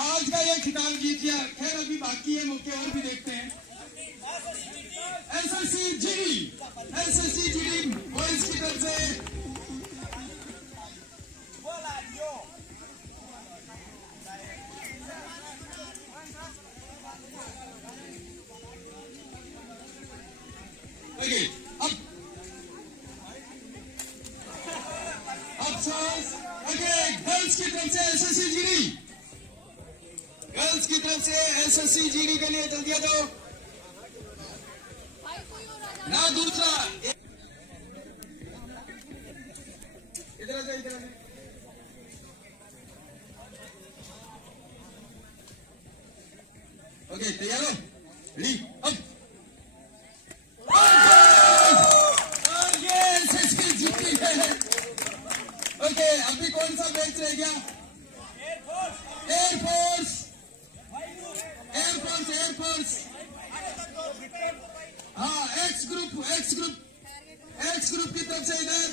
आज का ये खिताब जीत लिया। खैर अभी बाकी है, मौके और भी देखते हैं। एसएससी जीडी बॉयज की तरफ से ओके अब ओके गर्ल्स की तरफ से एसएससी जीडी, गर्ल्स की तरफ से एसएससी जीडी के लिए जल्दी आ जाओ ना। दूसरा इधर आ जाओ, इधर आ जाओ। ओके तैयार हो? रेडी अब और ये एसएससी जीडी है। ओके अभी कौन सा बैच रह गया? एयरफोर्स हाँ एक्स ग्रुप की तरफ से इधर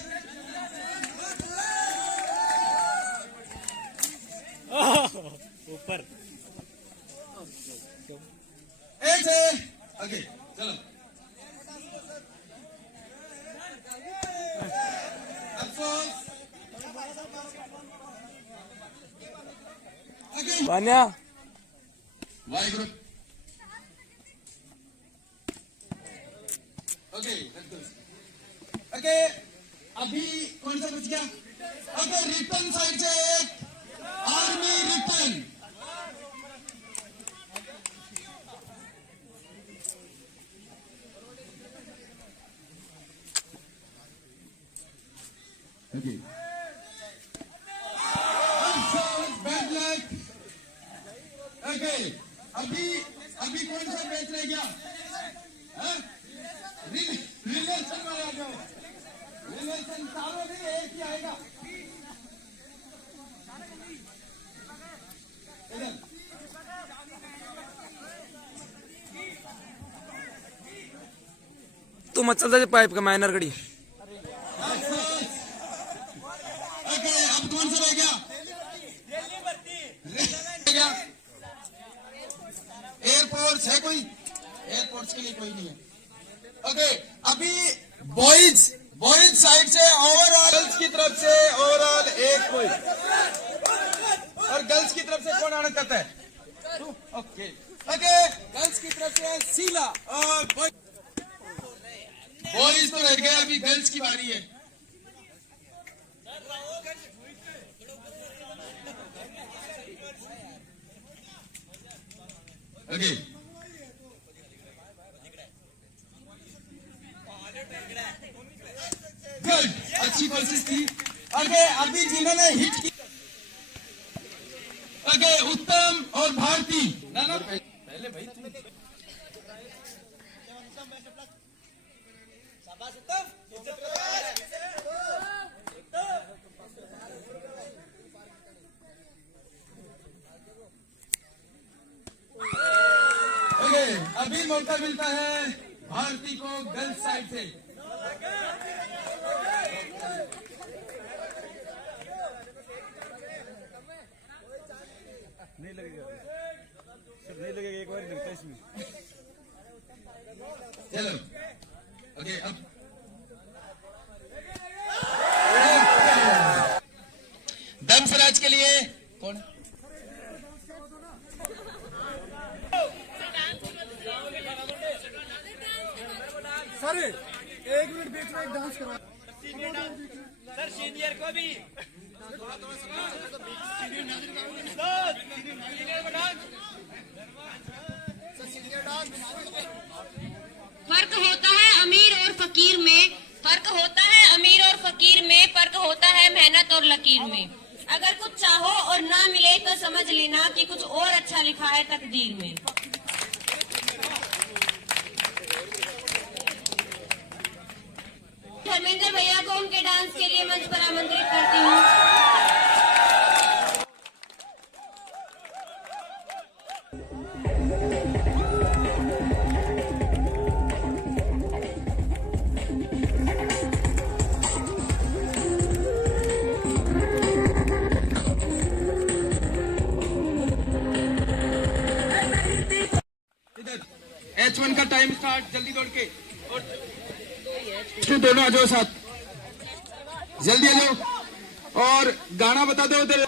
ऊपर एक से ओके चलो वान्या वाई ग्रुप ओके अभी कौन सा बच गया? ओके रिटर्न साइड से एक army return. Okay bad luck. Okay अभी कौन सा मैच रह गया? रिलेशन में आ जाओ। रिलेशन चारों नहीं, एक ही आएगा। इधर तू मत चलता पाइप का माइनर गड़ी। ओके अब कौन सा रह गया? एयरफोर्स है कोई? एयरफोर्स के लिए कोई नहीं है। ओके अभी बॉयज साइड से ओवरऑल गर्ल्स की तरफ से ओवरऑल एक कोई, और गर्ल्स की तरफ से कौन आना चाहता है? ओके गर्ल्स की तरफ से शीला और बॉयज तो रह गए, अभी गर्ल्स की बारी है। ओके गुड, अच्छी कोशिश थी। ओके अभी जिन्होंने हिट की ओके उत्तम और भारती। ना पहले भाई तुम ओके, अभी मौका मिलता है भारती को गर्ल्स साइड से। नहीं लगेगा, नहीं लगेगा, एक बार लगता है इसमें। चलो ओके, अब दमसराज के लिए कौन? सर एक मिनट बीच में एक डांस करो सर, सीनियर को भी फर्क होता है अमीर और फकीर में, फर्क होता है अमीर और फकीर में, फर्क होता है मेहनत और लकीर में। अगर कुछ चाहो और ना मिले तो समझ लेना कि कुछ और अच्छा लिखा है तकदीर में। धर्मेंद्र भैया को उनके डांस के लिए मंच पर आमंत्रित करती हूँ। H1 का टाइम स्टार्ट, जल्दी दौड़ के, और दोनों आ जाओ साथ, जल्दी आ जाओ और गाना बता दो उधर।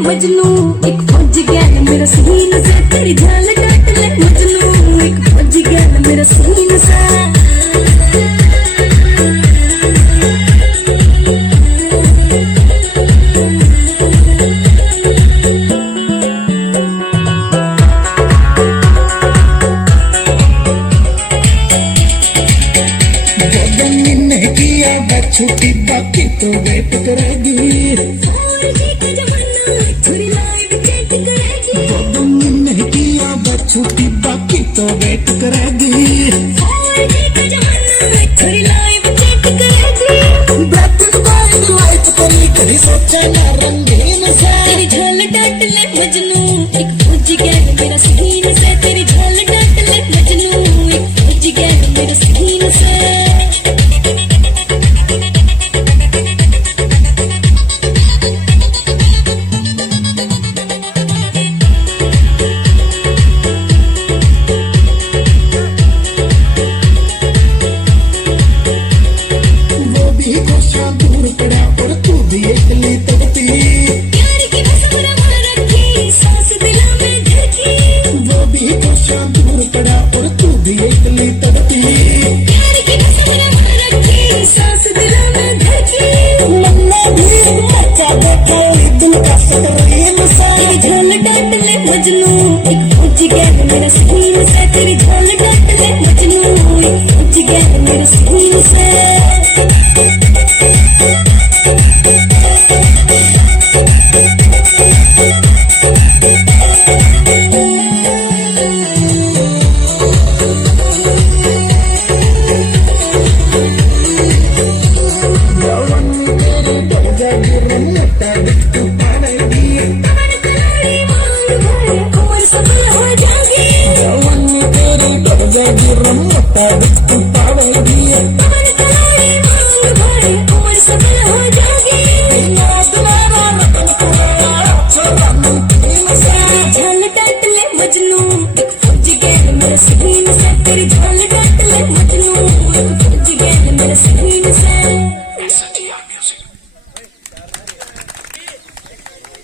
मजनू एक फौज गया मेरा सीन से, तेरी जान डाट ले मजनू एक फौज गया मेरा सीन से। छुट्टी बाकी तो वेट करेगी, छुट्टी बाकी तो वेट करेगी, कभी सोचा ना रंगीन से। तेरी झाल डाट ले मजनू एक फौजी गया मेरा सीन से, तेरी झाल डाट ले मजनू एक फौजी गया मेरा सीन से।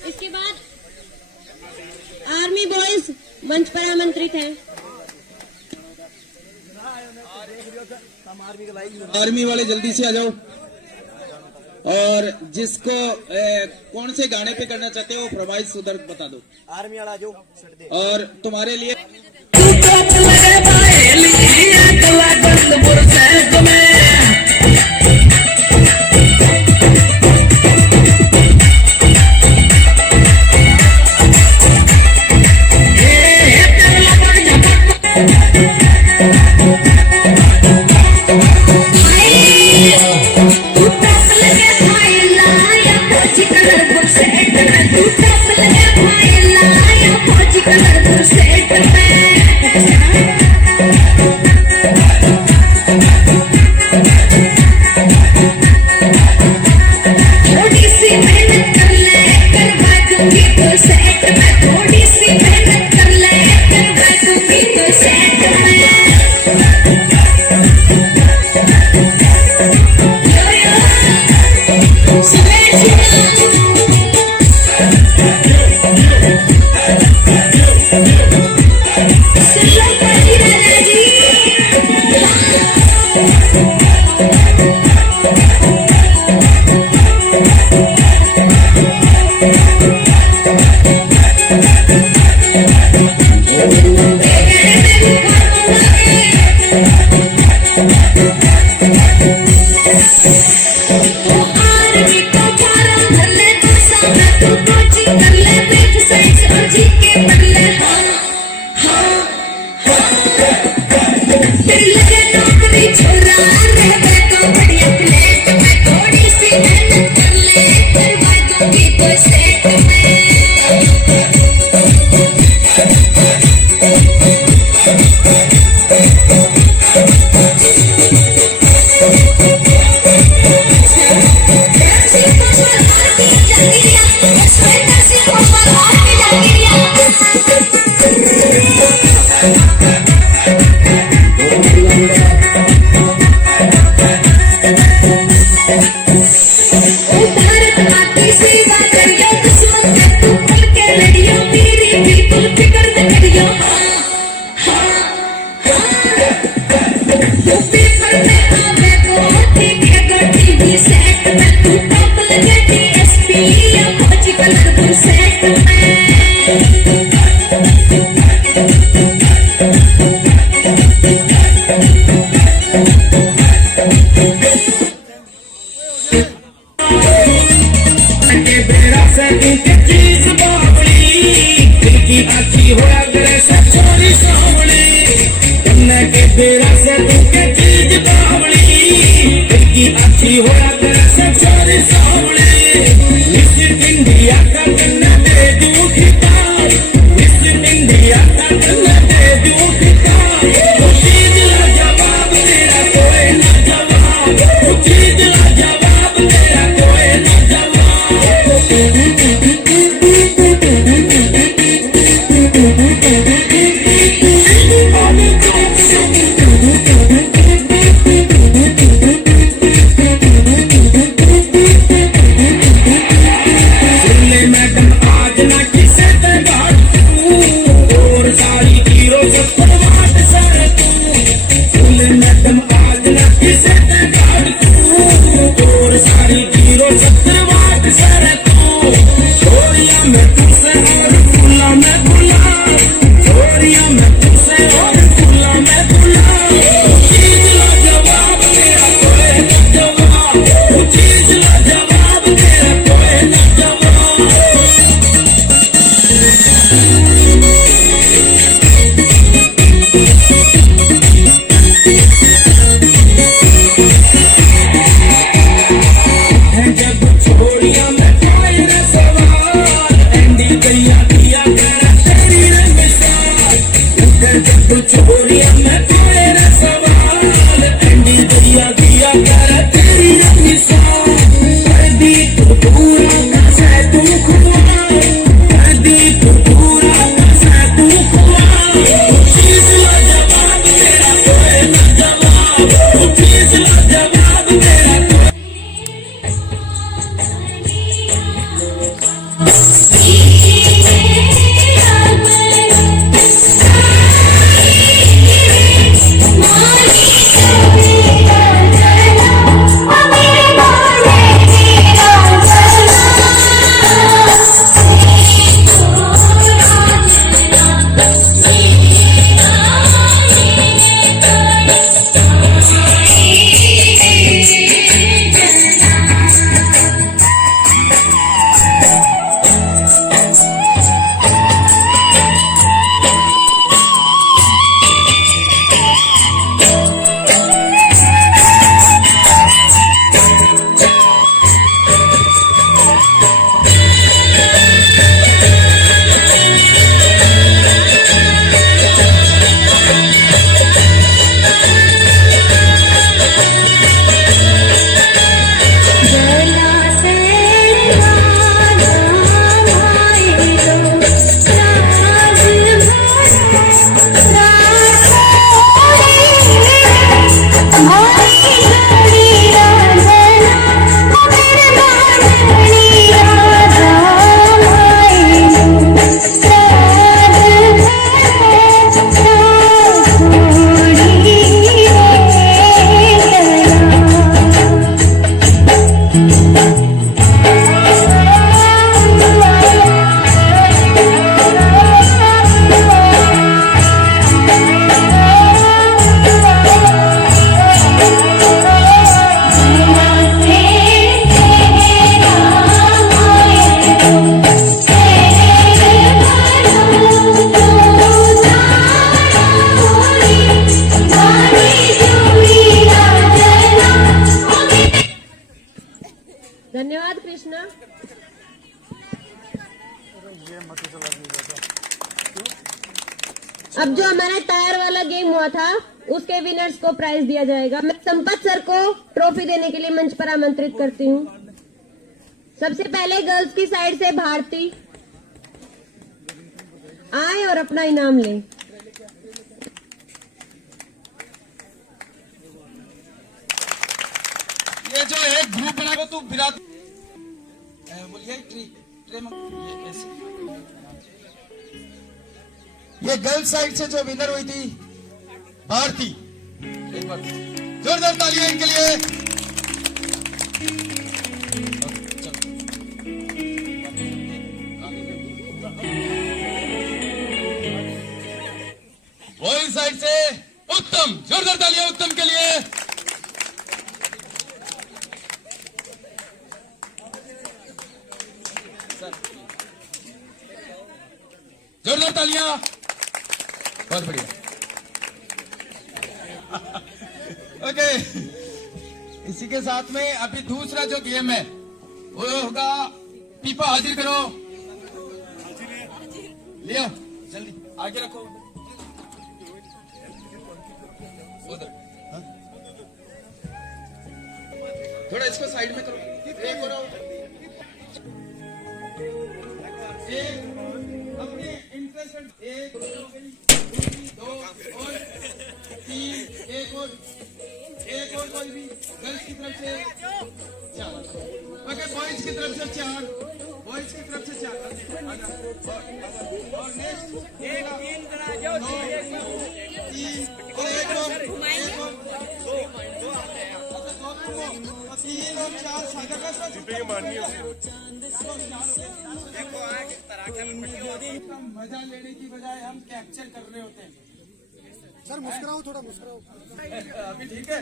इसके बाद आर्मी बॉयज मंच पर आमंत्रित हैं। आर्मी वाले जल्दी से आ जाओ, और जिसको कौन से गाने पे करना चाहते हो फरमाइश उधर बता दो। आर्मी वाला जो और तुम्हारे लिए धन्यवाद कृष्णा। अब जो हमारा टायर वाला गेम हुआ था उसके विनर्स को प्राइज दिया जाएगा। मैं संपत सर को ट्रॉफी देने के लिए मंच पर आमंत्रित करती हूँ। सबसे पहले गर्ल्स की साइड से भारती आए और अपना इनाम लें। ये जो एक ग्रुप बना को तू विराट बोलिए ट्रे ये ऐसे। ये गर्ल्स साइड से जो विनर हुई थी भारती, एक बार जोरदार तालियां इनके लिए। बॉयज साइड से उत्तम, जोरदार तालियां उत्तम के लिए। जोरदार तालियां, बहुत बढ़िया। ओके, इसी के साथ में अभी दूसरा जो गेम है वो होगा पीपा हाजिर करो, लियो जल्दी आगे रखो उधर। थोड़ा इसको साइड में करो, एक करो, एक अपने इंटरेस्ट, एक दो और तीन, एक और कोई भी गर्ल्स की तरफ से 4, ओके बॉयज की तरफ से 4, बॉयज की तरफ से 4 और नेक्स्ट एक 3 करा जाओ, 3 और एक और 3 और 4 सागर का छुट्टी मारनी है। मजा लेने की बजाय हम कैप्चर कर रहे होते हैं। सर मुस्कुराओ, थोड़ा मुस्कुराओ। अभी ठीक है,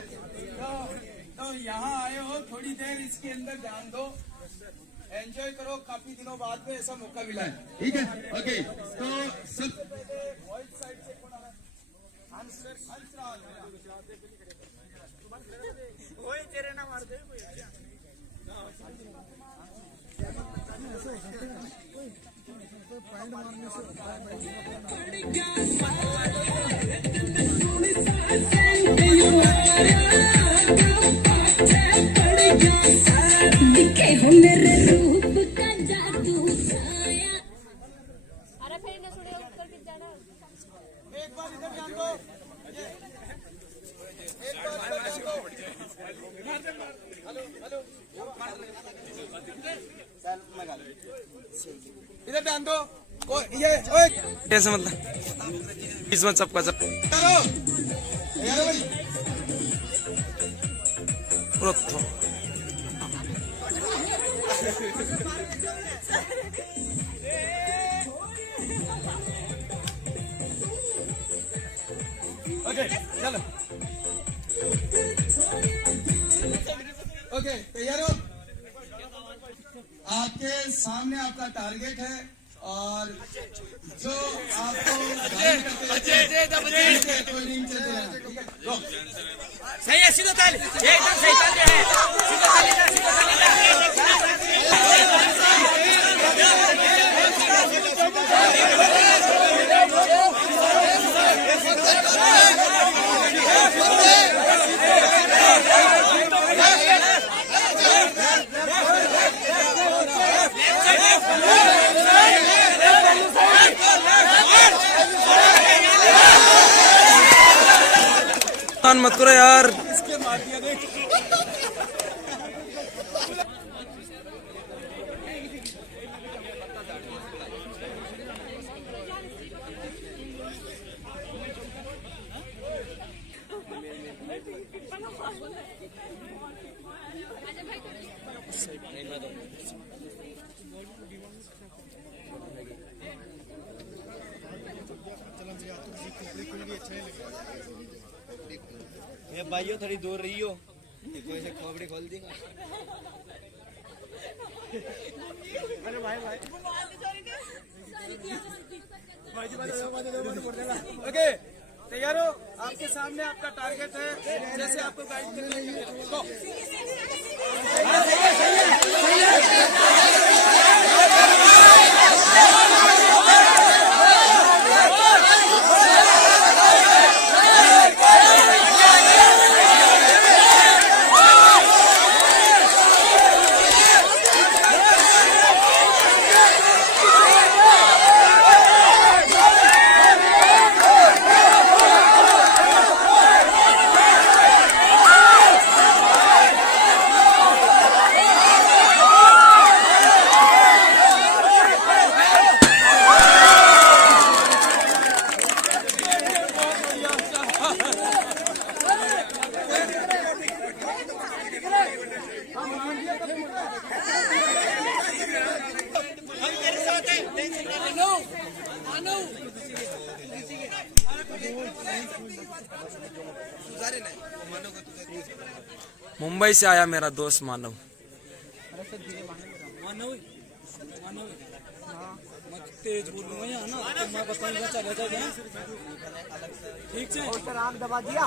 तो यहाँ आए हो, थोड़ी देर इसके अंदर ध्यान दो, एंजॉय करो। काफी दिनों बाद में ऐसा मौका मिला है, ठीक है। ओके, तो सब साइड से तेरे ना मार दे दिखे हो मेरे रूप का जादू साया। अरे फिर न सुने उत्तर की जाना। एक बार इधर ध्यान दो, एक बार इधर ध्यान दो। हेलो इधर ध्यान दो। ये कैसे मतलब इसमें सबका सब ओके चलो, ओके तैयार हो? आपके सामने आपका टारगेट है और जो आपको कोई नहीं चलते रहना, ठीक है? सही है, सीधा ताली, एकदम सही ताली है, सीधा ताली ना, सीधा ताली ना। मत करो यार। इसके मार दिया देख। ये भाइयों थोड़ी दूर रही हो, कोई से खोपड़ी खोल दी। अरे भाई ओके तैयार हो? आपके सामने आपका टारगेट है, जैसे आपको गाइड करने मुंबई से आया मेरा दोस्त मानव। तेज बोलूंगा यहाँ ना तो मैं बताऊंगा चले जाएगा ठीक से आग दबा दिया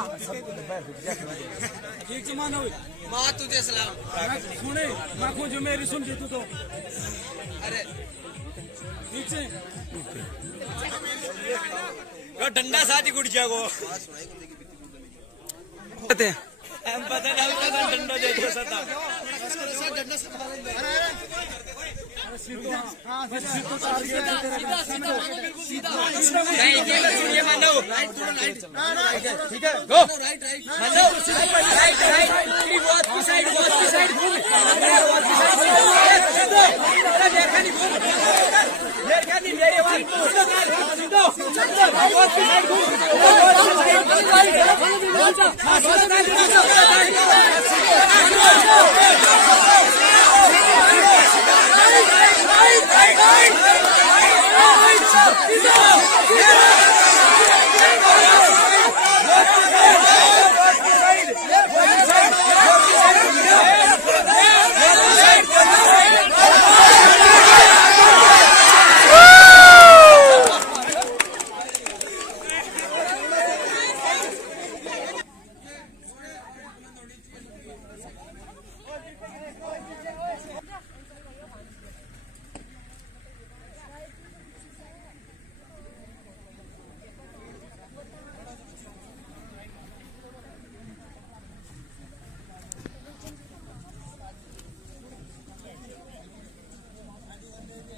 ठीक से मानो माँ तुझे सलाम सुने मैं खुद जो मेरी सुन तू तो अरे ठीक से डंडा साथी गुड़ जागो हम पता नहीं डंडा दे दो सता ठीक है गो राइट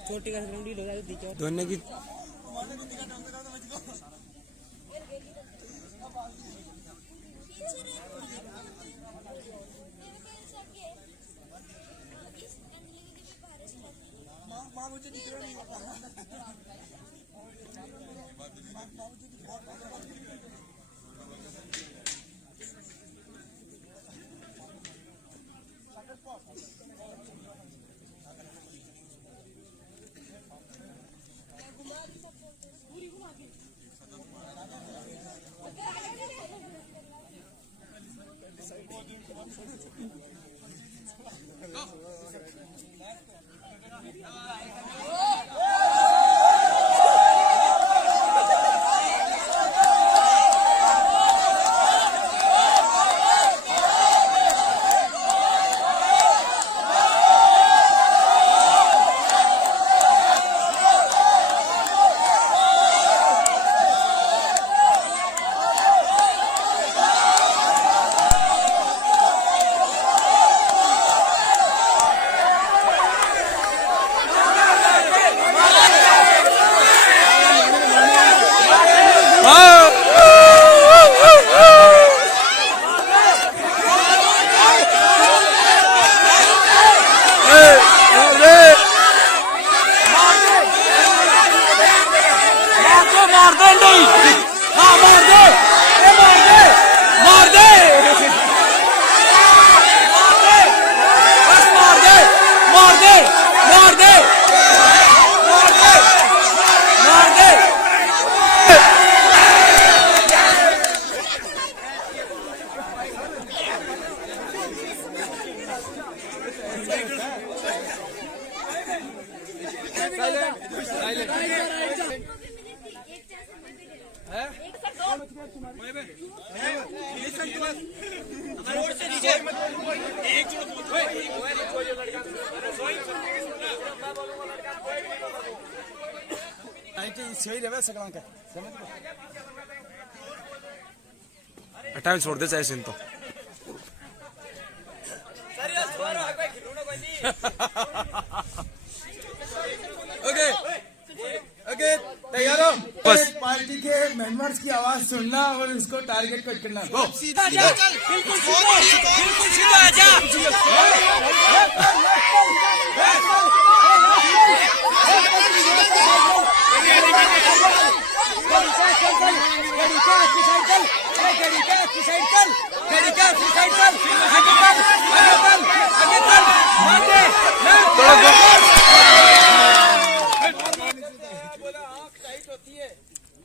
छोटी का दोनों की हटाओ छोड़ दे चाहे सिन तो ओके ओके तैयार हो बस पार्टी के मेंबर्स की आवाज सुनना और उसको टारगेट कट करना गो सीधा जा चल बिल्कुल सीधा जा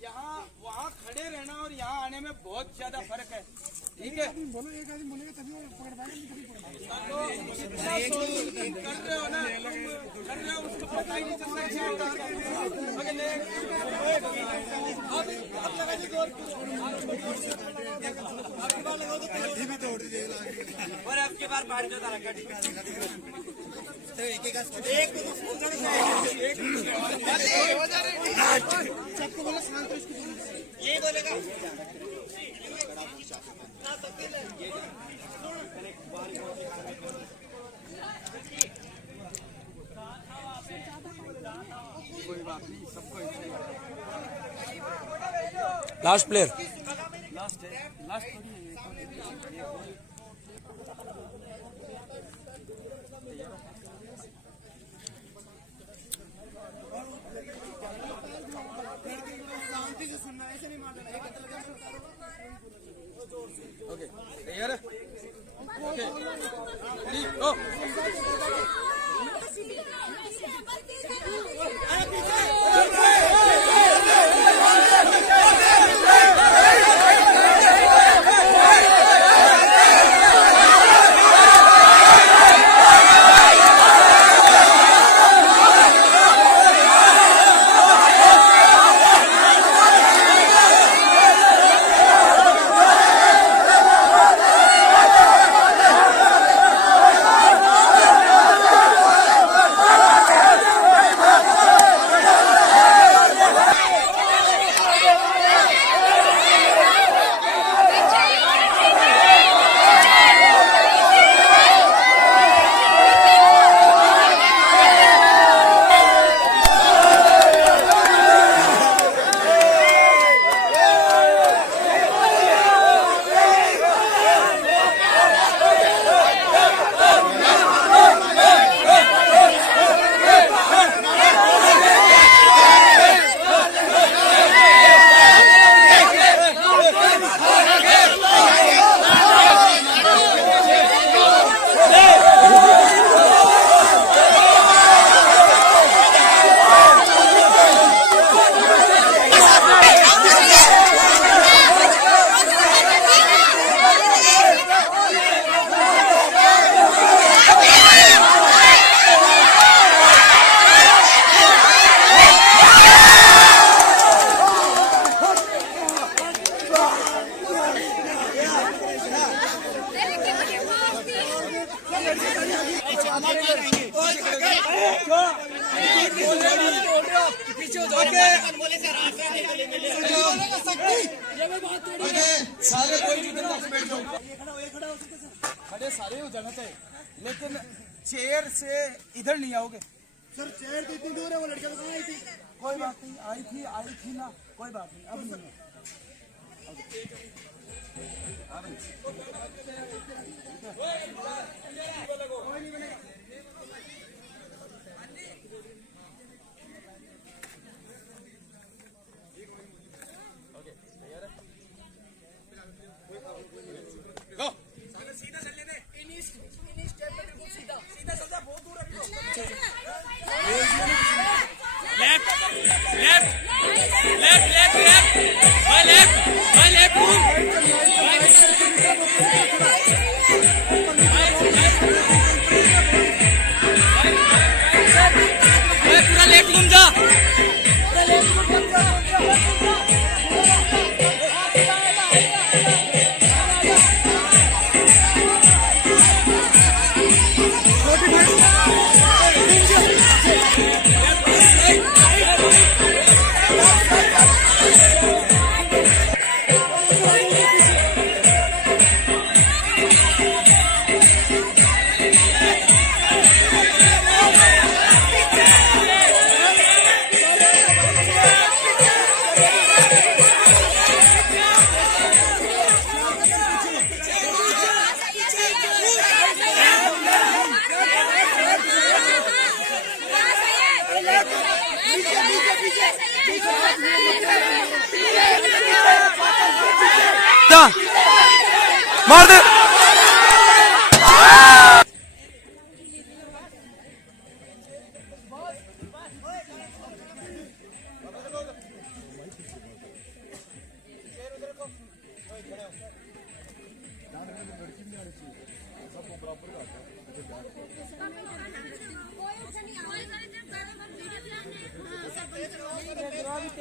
यहाँ वहाँ खड़े रहना और यहाँ आने में बहुत ज्यादा फर्क है ठीक है बोलो एक आदमी बोलेगा तभी पकड़ पाएंगे कर रहे हो ना, कर रहे हो, उसको पता ही नहीं चल रहा और आपके बार बाढ़ जो था तो एक सबको बोला शांत ये बोलेगा कोई बात नहीं, सबको लास्ट प्लेयर लास्ट है, लास्ट शांति से सुनना, ऐसे नहीं मारना। ओके तैयार है? ओके रेडी गो। सारे कोई बैठ जाओ, खड़े सारे हो जाना चाहिए, लेकिन चेयर से इधर नहीं आओगे। सर चेयर तो इतनी दूर है, वो लड़के कहाँ आई थी? कोई बात नहीं, आई थी ना, कोई बात नहीं, अब नहीं है। मार दे।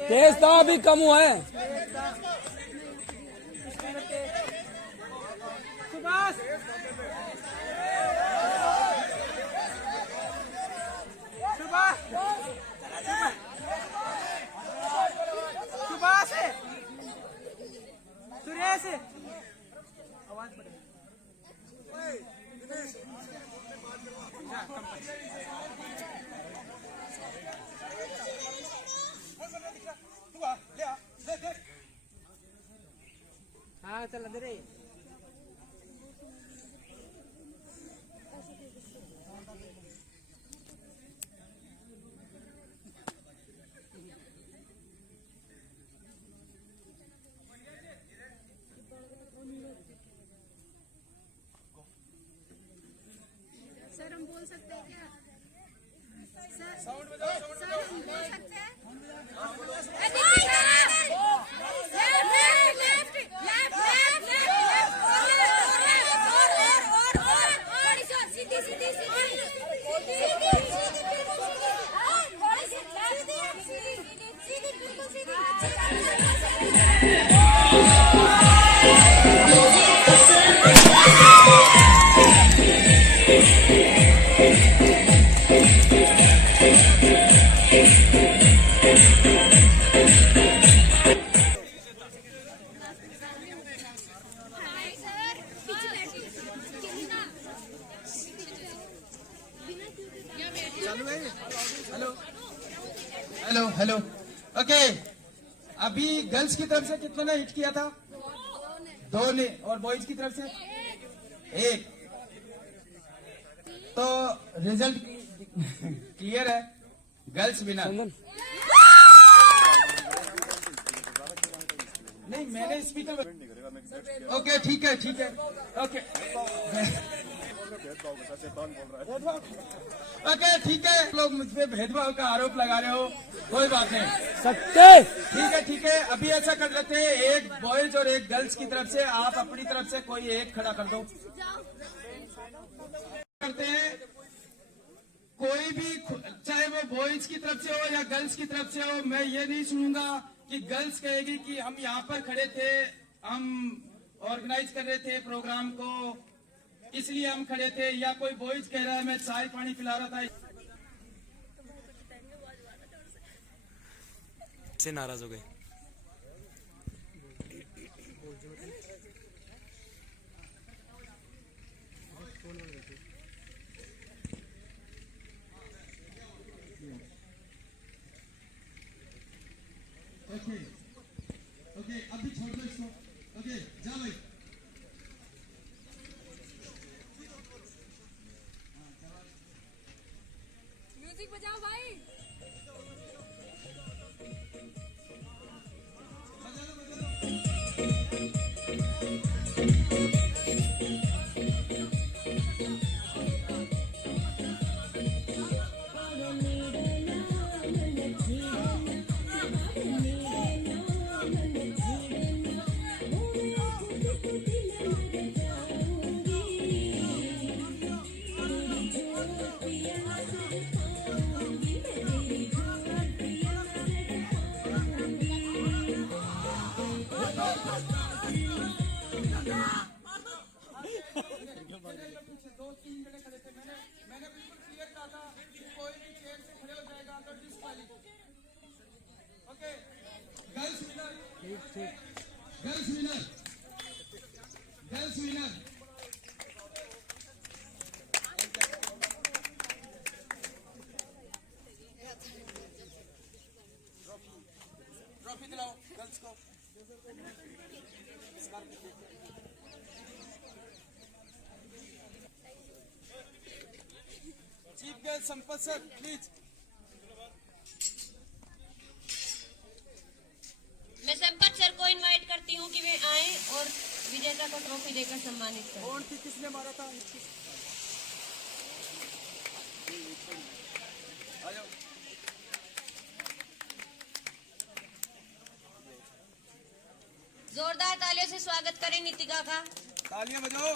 तेज था अभी कम हुआ है। सुभाष सुभाष सुरेश आवाज हाँ चल अंदर ही। सर हम बोल सकते हैं क्या? सर साउंड बजाओ, साउंड सर हम बोल सकते हैं? Hello hello okay. अभी गर्ल्स की तरफ से कितने ने हिट किया था? 2 ने। और बॉयज की तरफ से 1। तो रिजल्ट क्लियर है, गर्ल्स विनर। नहीं मैंने स्पीकर ओके ठीक है ठीक है ओके ओके ठीक है। लोग मुझ पे भेदभाव का आरोप लगा रहे हो, कोई बात नहीं, सत्य ठीक है। अभी ऐसा कर लेते हैं, एक बॉयज और एक गर्ल्स की तरफ से, आप अपनी तरफ से कोई एक खड़ा कर दो। करते हैं कोई भी, चाहे वो बॉयज की तरफ से हो या गर्ल्स की तरफ से हो, मैं ये नहीं सुनूंगा कि गर्ल्स कहेगी कि हम यहाँ पर खड़े थे, हम ऑर्गेनाइज कर रहे थे प्रोग्राम को इसलिए हम खड़े थे, या कोई बॉयज कह रहा है मैं चाय पानी पिला रहा था से नाराज हो गए। ओके ओके अभी छोड़ दो इसको। ओके जा भाई। म्यूजिक बजाओ भाई। मैंने बिल्कुल क्लियर कहा था कि कोई भी चेयर से खड़े हो जाएगा तो disqualify. Okay girls winner, girls winner, girls winner. Trophy दिलाओ गर्ल्स को। Chief guest Sampath sir please. मैं संपत सर को इनवाइट करती हूँ कि वे आए और विजेता को ट्रॉफी देकर सम्मानित करें। कौन थी, किसने मारा था? जोरदार तालियों से स्वागत करें नितिका का। तालियां बजाओ।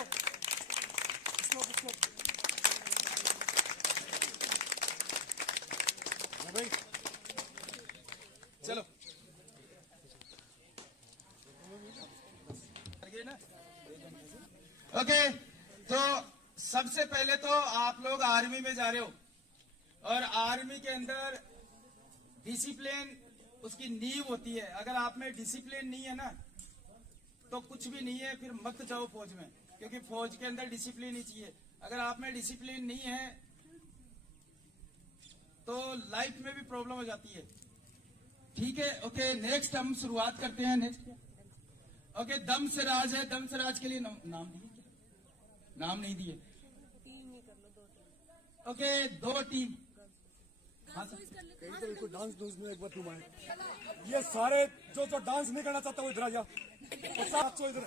चलो ओके, तो सबसे पहले तो आप लोग आर्मी में जा रहे हो और आर्मी के अंदर डिसिप्लिन उसकी नींव होती है। अगर आप में डिसिप्लिन नहीं है ना तो कुछ भी नहीं है, फिर मत जाओ फौज में, क्योंकि फौज के अंदर डिसिप्लिन ही चाहिए। अगर आप में डिसिप्लिन नहीं है तो लाइफ में भी प्रॉब्लम हो जाती है। ठीक है, ओके, नेक्स्ट हम शुरुआत करते हैं। नेक्स्ट ओके, दम से राज है। दम से राज के लिए नाम दिए क्या? नाम नहीं दिए। Okay, 2 team. हाँ सर, डांस डूंस में एक बार तुम आए, ये सारे जो डांस नहीं करना चाहता वो इधर आ जा, और साथ इधर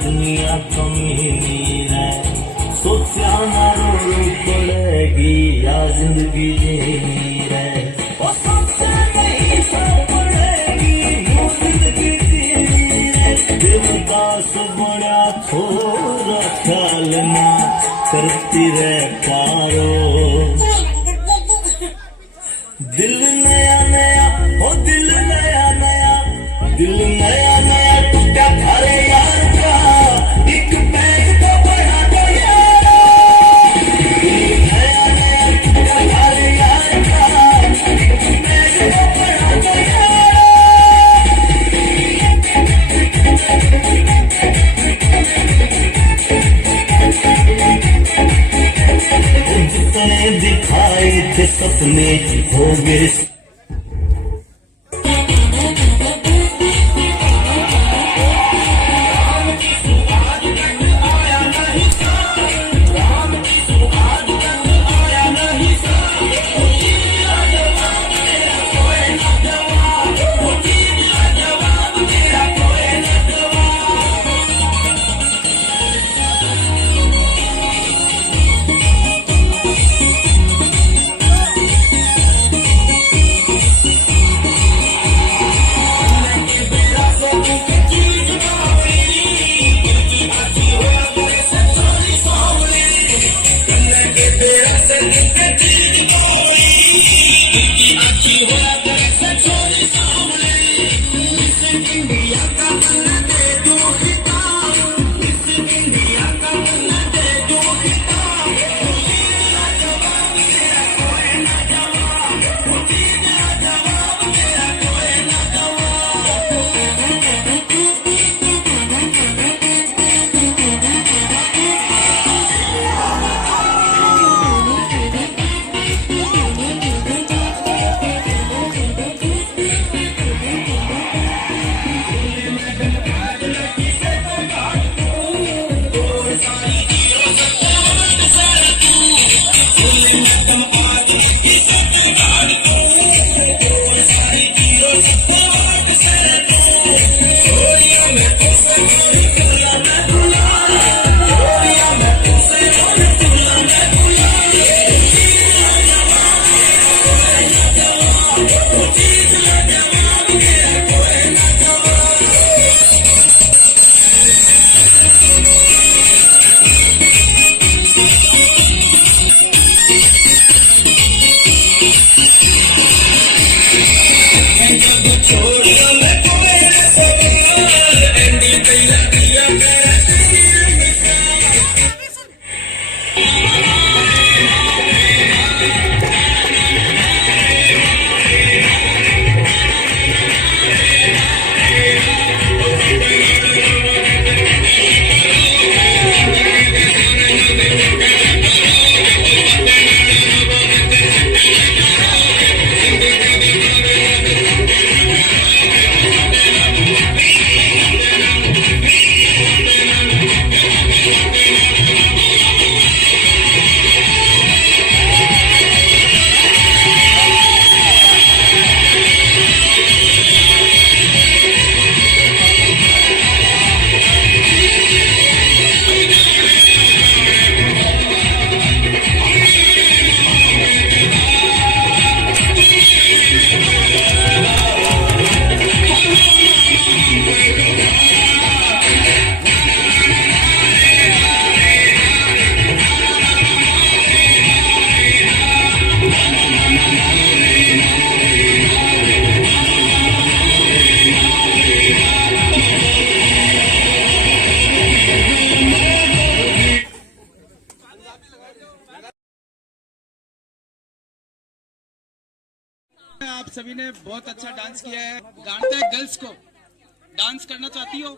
दुनिया कमी है, सोचा ना रो पड़ेगी या जिंदगी जीनी है, वो सोचा नहीं तो पड़ेगी वो जिंदगी जीनी है। दिल दास बड़ा थोड़ा ख्याल ना करती रह पारो, दिल नया नया हो, दिल नया नया, दिल नया नया टूटा थारे यार का, एक बैग तो बना दो यारो, दिल नया नया टूटा थारे यार का, एक बैग तो बना दो यारो। जितने दिखाए थे सपने हो गए आप सभी ने बहुत अच्छा डांस किया है। गाते हैं गर्ल्स को, डांस करना चाहती हो?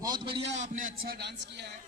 बहुत बढ़िया, आपने अच्छा डांस किया है।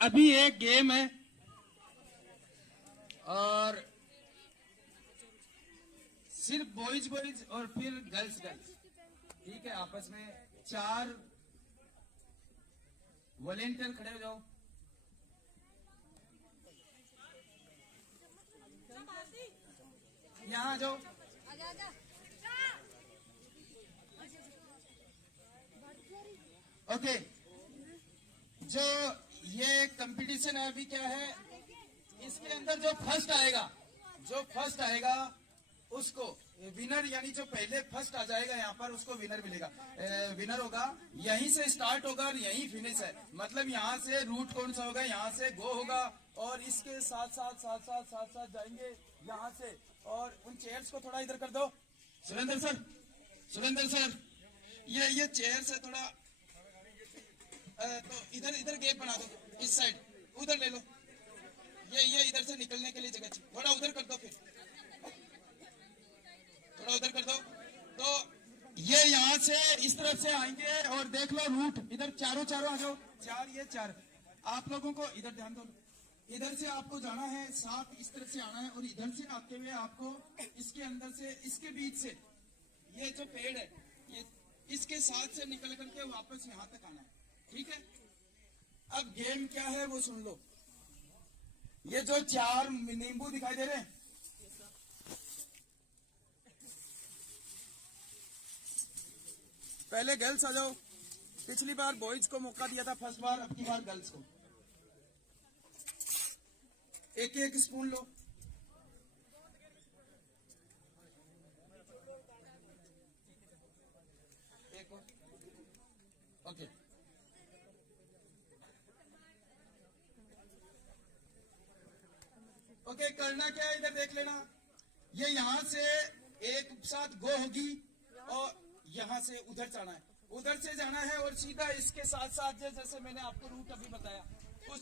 अभी एक गेम है और सिर्फ बॉयज बॉयज और फिर गर्ल्स गर्ल्स, ठीक है? आपस में 4 वॉलेंटियर खड़े हो जाओ। यहाँ आ जाओ। ओके, जो ये कंपटीशन है अभी क्या है, इसके अंदर जो फर्स्ट आएगा उसको विनर, यानी जो पहले फर्स्ट आ जाएगा यहाँ पर उसको विनर मिलेगा, विनर होगा। यहीं से स्टार्ट होगा और यहीं फिनिश है, मतलब यहाँ से रूट कौन सा होगा, यहाँ से गो होगा और इसके साथ साथ जाएंगे यहाँ से। और उन चेयर्स को थोड़ा इधर कर दो, सुरेंद्र सर ये चेयर से थोड़ा तो इधर गेट बना दो, इस साइड उधर ले लो, ये इधर से निकलने के लिए जगह चाहिए, थोड़ा उधर कर दो, फिर थोड़ा उधर कर दो। तो ये यहाँ से इस तरफ से आएंगे और देख लो रूट, इधर चारों आ जाओ, चार आप लोगों को इधर ध्यान दो, इधर से आपको जाना है, 7 इस तरफ से आना है और इधर से आते हुए आपको इसके अंदर से, इसके बीच से ये जो पेड़ है ये इसके साथ से निकल करके वापस यहाँ तक आना है, ठीक है। अब गेम क्या है वो सुन लो। ये जो 4 नींबू दिखाई दे रहे हैं, पहले गर्ल्स आ जाओ। पिछली बार बॉयज को मौका दिया था फर्स्ट बार, अब की बार गर्ल्स को। एक स्पून लो, एक और, ओके। ओके, करना क्या है इधर देख लेना। ये यहाँ से एक साथ गो होगी और यहाँ से उधर जाना है, उधर से जाना है और सीधा इसके साथ जैसे मैंने आपको रूट अभी बताया, कुछ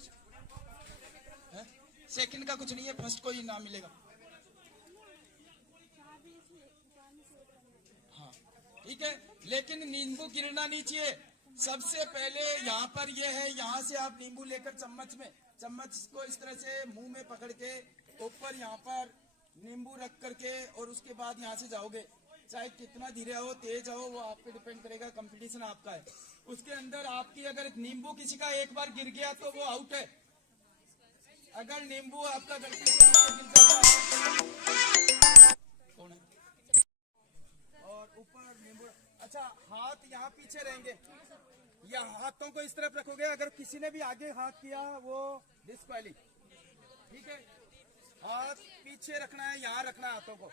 सेकंड का कुछ नहीं है, फर्स्ट को ही नाम मिलेगा। हाँ ठीक है, लेकिन नींबू गिरना नहीं चाहिए। सबसे पहले यहाँ पर ये है, यहाँ से आप नींबू लेकर चम्मच को इस तरह से मुंह में पकड़ के ऊपर यहाँ पर नींबू रख करके और उसके बाद यहाँ से जाओगे। चाहे कितना धीरे हो तेज हो वो आप पे डिपेंड करेगा, कंपटीशन आपका है। उसके अंदर आपकी अगर नींबू किसी का एक बार गिर गया तो वो आउट है। अगर नींबू आपका गलती से गिर जाता है, कौन है? और ऊपर नींबू, अच्छा हाथ यहाँ पीछे रहेंगे, या हाथों को इस तरफ रखोगे। अगर किसी ने भी आगे हाथ किया वो डिस्क्वाली, ठीक है। हाथ पीछे रखना है, यहाँ रखना है हाथों को।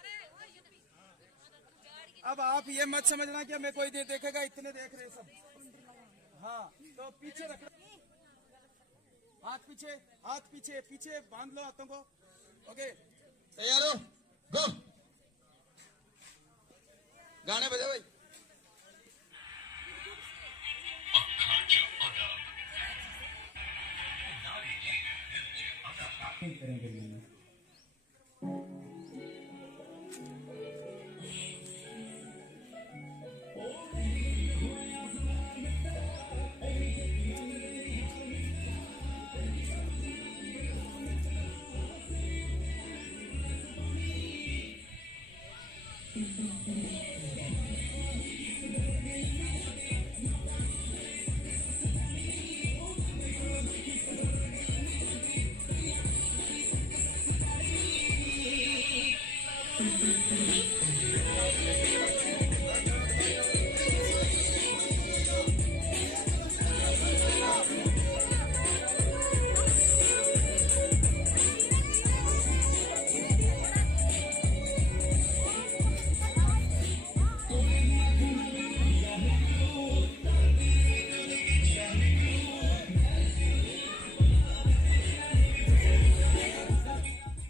अब आप ये मत समझना कि हमें कोई देखेगा, इतने देख रहे सब। हाँ तो पीछे रखना, हाथ पीछे बांध लो हाथों को। ओके तैयार हो, गो। गाने बजा भाई।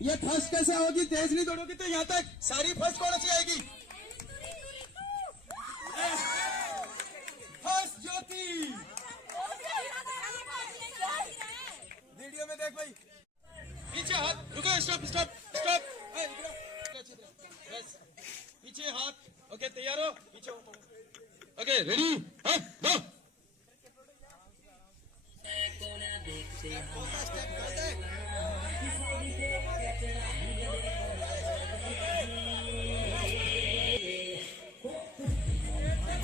ये फर्स्ट कैसे होगी? तेज नहीं दौड़ोगी तो यहाँ तक सारी फर्स्ट कौन सी आएगी? फर्स्ट ज्योति। वीडियो में देख भाई, पीछे हाथ, रुको, स्टॉप। बस पीछे हाथ। ओके तैयार हो, पीछे हो। ओके रेडी, हाँ दो।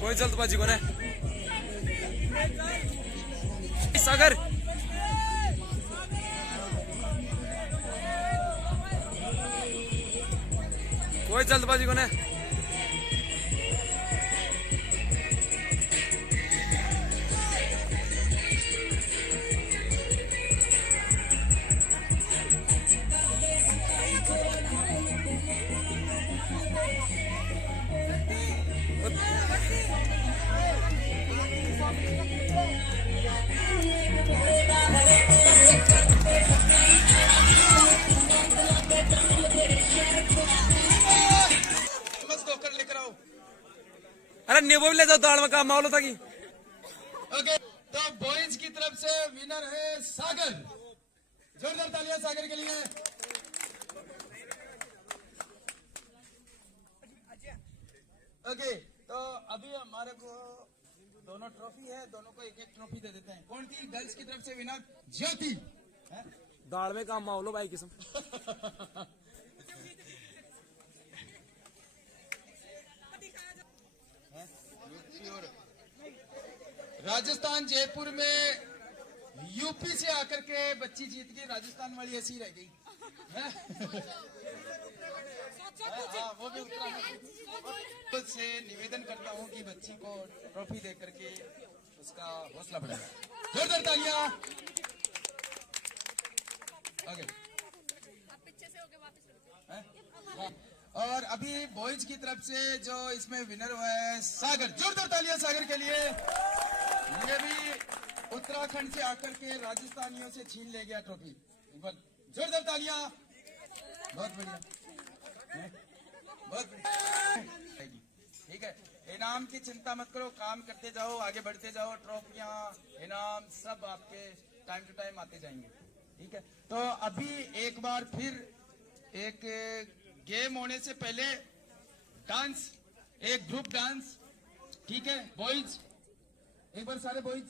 कोई जल्दबाजी को ना सागर, कोई जल्दबाजी को ना। बस धोकर लेकर आओ। अरे नींबू ले जाओ दाल में काम मालूम था कि ओके, तो बॉयज की तरफ से विनर है सागर। जोरदार तालियां सागर के लिए। ओके, तो अभी हमारे को दोनों ट्रॉफी है, दोनों को एक एक ट्रॉफी दे देते हैं। कौन थी गर्ल्स की तरफ से विनर? ज्योति। दाल में काम मालूम भाई किस्म। राजस्थान जयपुर में यूपी से आकर के बच्ची जीत गई, राजस्थान वाली ऐसी रह गई। हाँ, वो भी उत्तराखंड से निवेदन करता हूँ कि बच्ची को ट्रॉफी दे करके उसका हौसला बढ़ाए। जोरदार तालियां। ओके, और अभी बॉयज की तरफ से जो इसमें विनर हुआ है सागर। जोरदार तालियां सागर के लिए। ये भी उत्तराखंड से आकर के राजस्थानियों से छीन ले गया ट्रॉफी। जोरदार तालियां। बहुत बढ़िया, बहुत बढ़िया। ठीक है, इनाम की चिंता मत करो, काम करते जाओ, आगे बढ़ते जाओ। ट्रॉफियां, इनाम सब आपके टाइम टू टाइम आते जाएंगे। ठीक है, तो अभी एक बार फिर एक गेम होने से पहले डांस, एक ग्रुप डांस। ठीक है बॉयज, एक बार सारे बॉयज।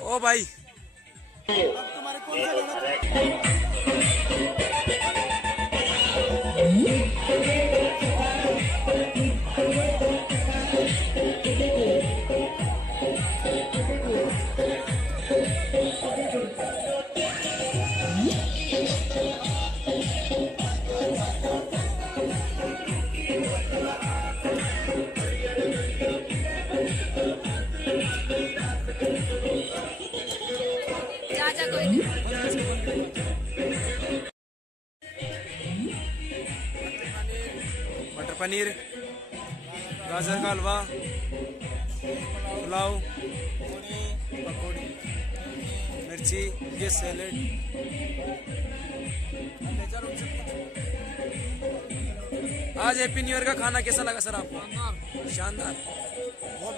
ओ भाई तुम्हारे कौन सा गाना? मटर पनीर, गाजर का हलवा, पुलाव, पकौड़ी, मिर्ची, ये सैलेड। आज हैप्पी न्यू ईयर का खाना कैसा लगा सर आपको? शानदार, बहुत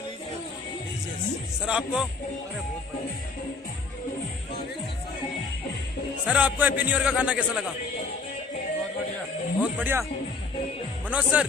लीजिए सर। आपको? अरे बहुत बढ़िया सर। आपको हैप्पी न्यू ईयर का खाना कैसा लगा? बहुत बढ़िया, बहुत बढ़िया। मनोज सर?